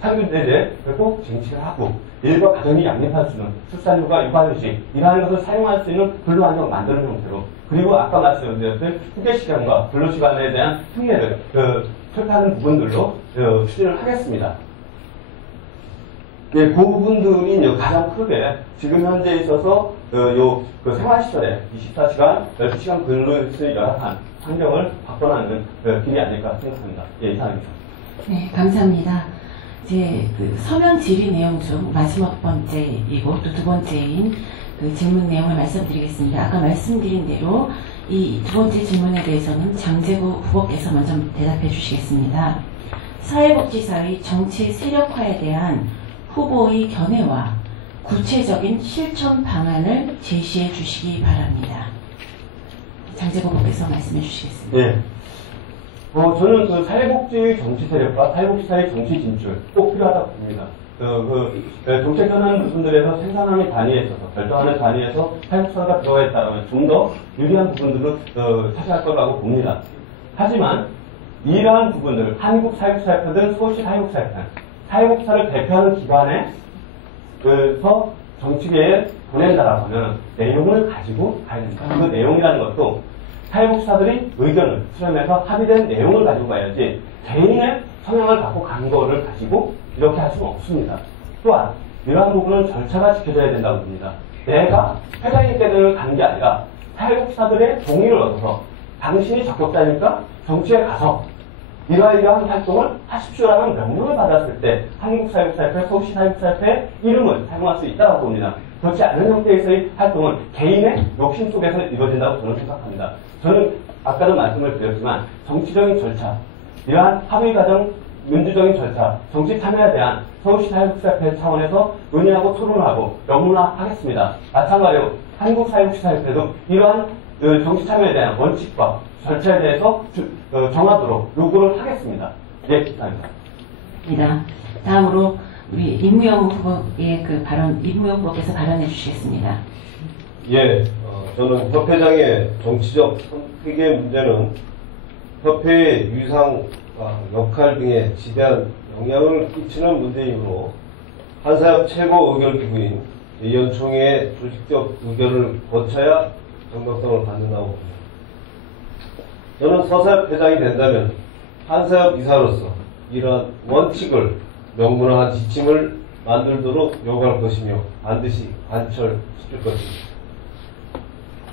상규제를 꼭 쟁취를 하고 일과 가정이 양립할 수 있는 출산휴가, 육아휴직 이러한 것을 사용할 수 있는 근로환경을 만드는 형태로, 그리고 아까 말씀드렸던 휴게시간과 근로시간에 대한 특례를 철폐하는 부분들로 추진을 하겠습니다. 네, 그 부분들이 가장 크게 지금 현재 있어서 생활시설에 24시간, 12시간 근로를 열악한 환경을 바꿔나가는 길이 아닐까 생각합니다. 예, 이상입니다. 네, 감사합니다. 이제 서면 질의 내용 중 마지막 번째이고 또 두 번째인 질문 내용을 말씀드리겠습니다. 아까 말씀드린 대로 이 두 번째 질문에 대해서는 장재구 후보께서 먼저 대답해 주시겠습니다. 사회복지사의 정치 세력화에 대한 후보의 견해와 구체적인 실천 방안을 제시해 주시기 바랍니다. 장재구 후보께서 말씀해 주시겠습니다. 네. 저는 사회복지 정치 세력과 사회복지사의 정치 진출 꼭 필요하다고 봅니다. 정책 현안 부분들에서 생산하는 단위에 있어서, 결정하는 단위에서 사회복지사가 들어가 있다면 좀 더 유리한 부분들을 차지할 거라고 봅니다. 하지만 이러한 부분들, 한국사회복지사협회든 서울시 사회복지사협회, 사회복지사를 대표하는 기관에서 정치계에 보낸다라고 하면 내용을 가지고 가야 됩니다. 그 내용이라는 것도 사회복지사들이 의견을 수렴해서 합의된 내용을 가지고 가야지 개인의 성향을 갖고 간 거를 가지고 이렇게 할 수는 없습니다. 또한 이러한 부분은 절차가 지켜져야 된다고 봅니다. 내가 회장님께를 가는 게 아니라 사회복지사들의 동의를 얻어서 당신이 적격자니까 정치에 가서 이러이러한 활동을 하십시오라는 명령을 받았을 때 한국사회복지사협회, 서울시 사회복지사협회의 이름을 사용할 수 있다고 봅니다. 그렇지 않은 형태에서의 활동은 개인의 욕심 속에서 이루어진다고 저는 생각합니다. 저는 아까도 말씀을 드렸지만 정치적인 절차, 이러한 합의 과정, 민주적인 절차, 정치 참여에 대한 서울시 사회복지사협회 차원에서 논의하고 토론하고 명문화하겠습니다. 마찬가지로 한국사회복지사협회도 이러한 정치 참여에 대한 원칙과 절차에 대해서 정하도록 요구를 하겠습니다. 예, 기사입니다. 다음으로 우리 임무영 후보의 임무영 후보께서 발언해 주시겠습니다. 예, 저는 협회장의 정치적 선택의 문제는 협회의 위상과 역할 등에 지대한 영향을 끼치는 문제이므로 한사협 최고 의결기구인 의원총회의 조직적 의결을 거쳐야 정당성을 갖는다고 봅니다. 저는 서사협 회장이 된다면 한사협 이사로서 이러한 원칙을 명문화한 지침을 만들도록 요구할 것이며 반드시 관철시킬 것입니다.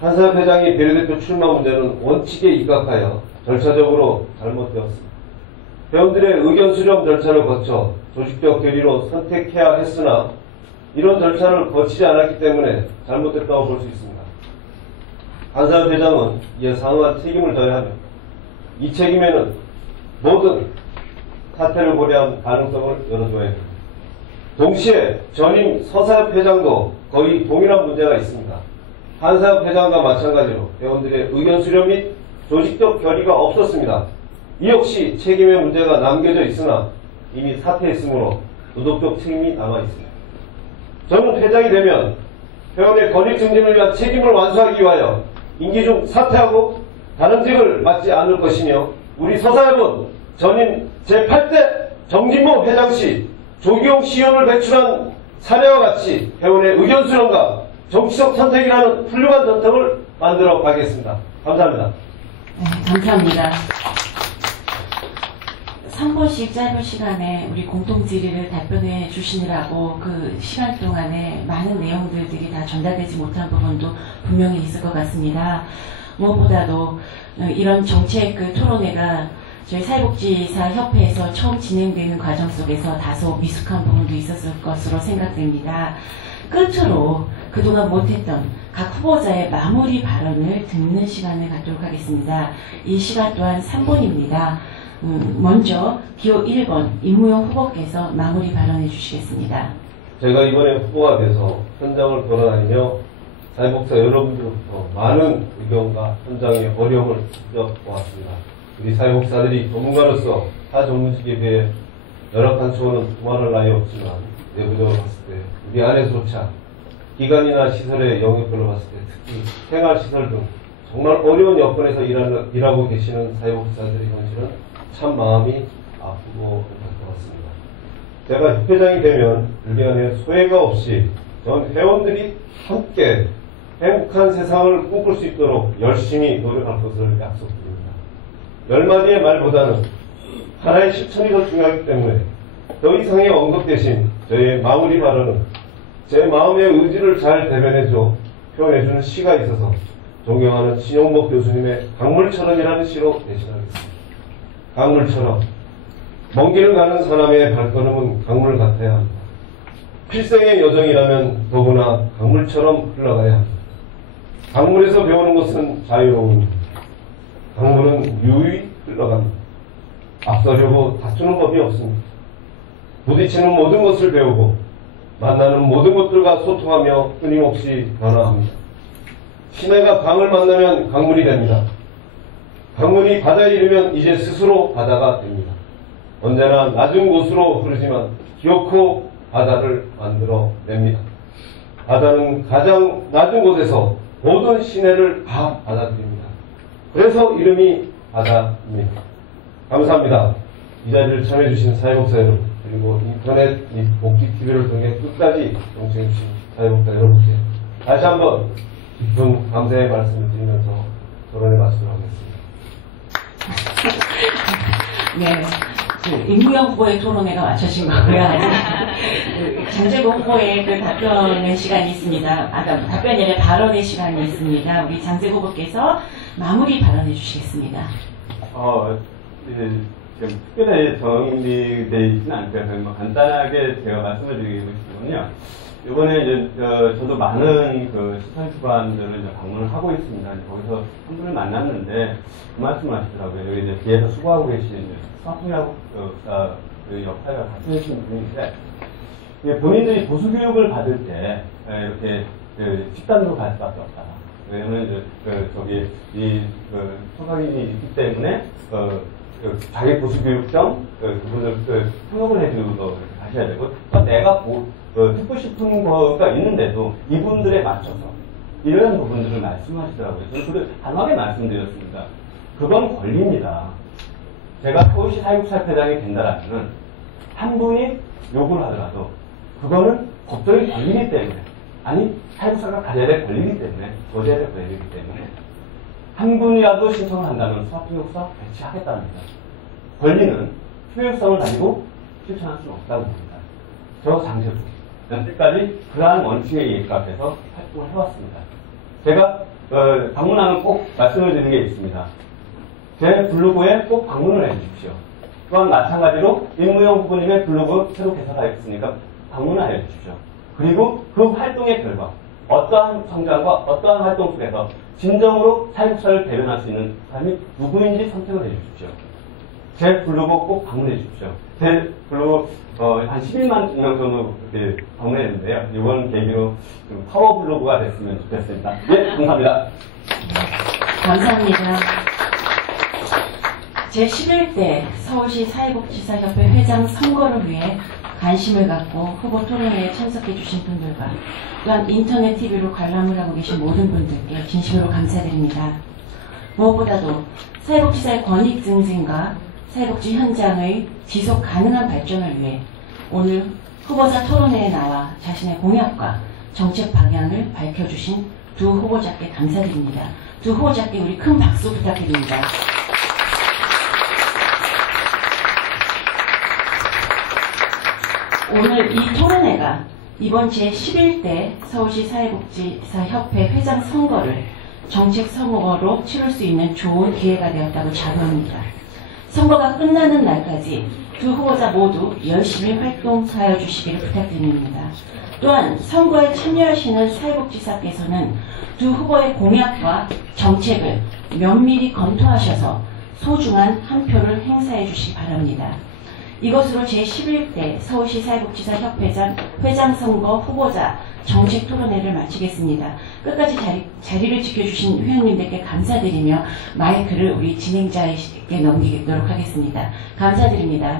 한사협 회장이 비례대표 출마 문제는 원칙에 입각하여 절차적으로 잘못되었습니다. 회원들의 의견 수렴 절차를 거쳐 조직적 결의로 선택해야 했으나 이런 절차를 거치지 않았기 때문에 잘못됐다고 볼 수 있습니다. 한사협 회장은 이에 상응한 책임을 져야 하며 이 책임에는 모든 사태를 고려한 가능성을 열어줘야 합니다. 동시에 전임 서사협 회장도 거의 동일한 문제가 있습니다. 한사협 회장과 마찬가지로 회원들의 의견 수렴 및 조직적 결의가 없었습니다. 이 역시 책임의 문제가 남겨져 있으나 이미 사퇴했으므로 도덕적 책임이 남아있습니다. 저는 회장이 되면 회원의 권익 증진을 위한 책임을 완수하기 위하여 임기 중 사퇴하고 다른 직을 맡지 않을 것이며 우리 서사협은 전임 제8대 정진모 회장 시 조기용 시연을 배출한 사례와 같이 회원의 의견 수렴과 정치적 선택이라는 훌륭한 전통을 만들어 가겠습니다. 감사합니다. 네, 감사합니다. 3분씩 짧은 시간에 우리 공통질의를 답변해 주시느라고 그 시간 동안에 많은 내용들이 다 전달되지 못한 부분도 분명히 있을 것 같습니다. 무엇보다도 이런 정책 토론회가 저희 사회복지사 협회에서 처음 진행되는 과정 속에서 다소 미숙한 부분도 있었을 것으로 생각됩니다. 끝으로 그동안 못했던 각 후보자의 마무리 발언을 듣는 시간을 갖도록 하겠습니다. 이 시간 또한 3분입니다. 먼저 기호 1번 임무용 후보께서 마무리 발언해 주시겠습니다. 제가 이번에 후보가 돼서 현장을 돌아다니며 사회복지사 여러분들부터 많은 의견과 현장의 어려움을 느껴보았습니다. 우리 사회복지사들이 전문가로서 타 전문직에 비해 열악한 수고는 두말할 나위 없지만 내부적으로 봤을 때 우리 안에서조차 기관이나 시설의 영역별로 봤을 때 특히 생활시설 등 정말 어려운 여건에서 일하고 계시는 사회복지사들의 현실은 참 마음이 아프고 안타까웠습니다. 제가 협회장이 되면 불기관에 소외가 없이 전 회원들이 함께 행복한 세상을 꿈꿀 수 있도록 열심히 노력할 것을 약속드립니다. 10마디의 말보다는 하나의 실천이 더 중요하기 때문에 더 이상의 언급 대신 저의 마무리 발언은 제 마음의 의지를 잘 대변해줘 표현해주는 시가 있어서 존경하는 신용복 교수님의 강물처럼이라는 시로 대신하겠습니다. 강물처럼 먼 길을 가는 사람의 발걸음은 강물 같아야 합니다. 필생의 여정이라면 더구나 강물처럼 흘러가야 합니다. 강물에서 배우는 것은 자유로움입니다. 강물은 유유히 흘러갑니다. 앞서려고 다투는 법이 없습니다. 부딪히는 모든 것을 배우고 만나는 모든 것들과 소통하며 끊임없이 변화합니다. 시내가 강을 만나면 강물이 됩니다. 강물이 바다에 이르면 이제 스스로 바다가 됩니다. 언제나 낮은 곳으로 흐르지만 기어코 바다를 만들어냅니다. 바다는 가장 낮은 곳에서 모든 시내를 다 받아들입니다. 그래서 이름이 바다입니다. 감사합니다. 이 자리를 참여해주신 사회복지사 여러분, 그리고 인터넷 복지TV를 통해 끝까지 동참해주신 사회복지사 여러분께 다시 한번 깊은 감사의 말씀을 드리면서 토론에 마치도록 하겠습니다. 네. 임무영 후보의 토론회가 마쳐진 거고요. 장재고 후보의 답변의 시간이 있습니다. 답변이 아니라 발언의 시간이 있습니다. 우리 장재고 후보께서 마무리 발언해 주시겠습니다. 지금 특별히 정리되어 있지는 않고요. 간단하게 제가 말씀을 드리고 싶으면요. 이번에 이제 저도 많은 시설기관들을 이제 방문을 하고 있습니다. 거기서 한 분을 만났는데 그 말씀을 하시더라고요. 여기 이제 뒤에서 수고하고 계신 수학통역 역할을 같이 해주신 분인데 본인들이 보수교육을 받을 때 이렇게 집단으로 갈 수밖에 없다. 왜냐면 이제 소각인이 있기 때문에 자기 보수교육점 그분을 통역을 해주고 가셔야 되고 또 내가 듣고 싶은 거가 있는데도 이분들에 맞춰서 이런 부분들을 말씀하시더라고요. 저는 그걸 단호하게 말씀드렸습니다. 그건 권리입니다. 제가 서울시 사회복지사회장이 된다라면 한 분이 요구를 하더라도 그거는 법적인 권리이기 때문에 아니 사회복지사가 가져야 될 권리이기 때문에 줘야 될 권리이기 때문에 한 분이라도 신청을 한다면 수학통역사 배치하겠답니다. 권리는 효율성을 가지고 실천할 수는 없다고 봅니다. 저 장재고 여태까지 그러한 원칙에 입각해서 활동을 해왔습니다. 제가 방문하면 꼭 말씀을 드리는 게 있습니다. 제 블로그에 꼭 방문을 해주십시오. 또한 마찬가지로 임무영 후보님의 블로그 새로 개설하였으니까 방문을 해주십시오. 그리고 그 활동의 결과 어떠한 성장과 어떠한 활동 속에서 진정으로 사회복지사를 대변할 수 있는 사람이 누구인지 선택을 해주십시오. 제 블로그 꼭 방문해 주십시오. 제 블로그 한 11만 명 정도 방문했는데요. 이번 계기로 좀 파워 블로그가 됐으면 좋겠습니다. 예, 감사합니다. 감사합니다. 제11대 서울시 사회복지사협회 회장 선거를 위해 관심을 갖고 후보 토론회에 참석해 주신 분들과 또한 인터넷 TV로 관람을 하고 계신 모든 분들께 진심으로 감사드립니다. 무엇보다도 사회복지사의 권익 증진과 사회복지 현장의 지속 가능한 발전을 위해 오늘 후보자 토론회에 나와 자신의 공약과 정책 방향을 밝혀주신 두 후보자께 감사드립니다. 두 후보자께 우리 큰 박수 부탁드립니다. 오늘 이 토론회가 이번 제11대 서울시 사회복지사협회 회장 선거를 정책 선거로 치를 수 있는 좋은 기회가 되었다고 자부합니다. 선거가 끝나는 날까지 두 후보자 모두 열심히 활동하여 주시기를 부탁드립니다. 또한 선거에 참여하시는 사회복지사께서는 두 후보의 공약과 정책을 면밀히 검토하셔서 소중한 한 표를 행사해 주시기 바랍니다. 이것으로 제11대 서울시 사회복지사 협회장 회장 선거 후보자 정책 토론회를 마치겠습니다. 끝까지 자리를 지켜주신 회원님들께 감사드리며 마이크를 우리 진행자에게 넘기도록 하겠습니다. 감사드립니다.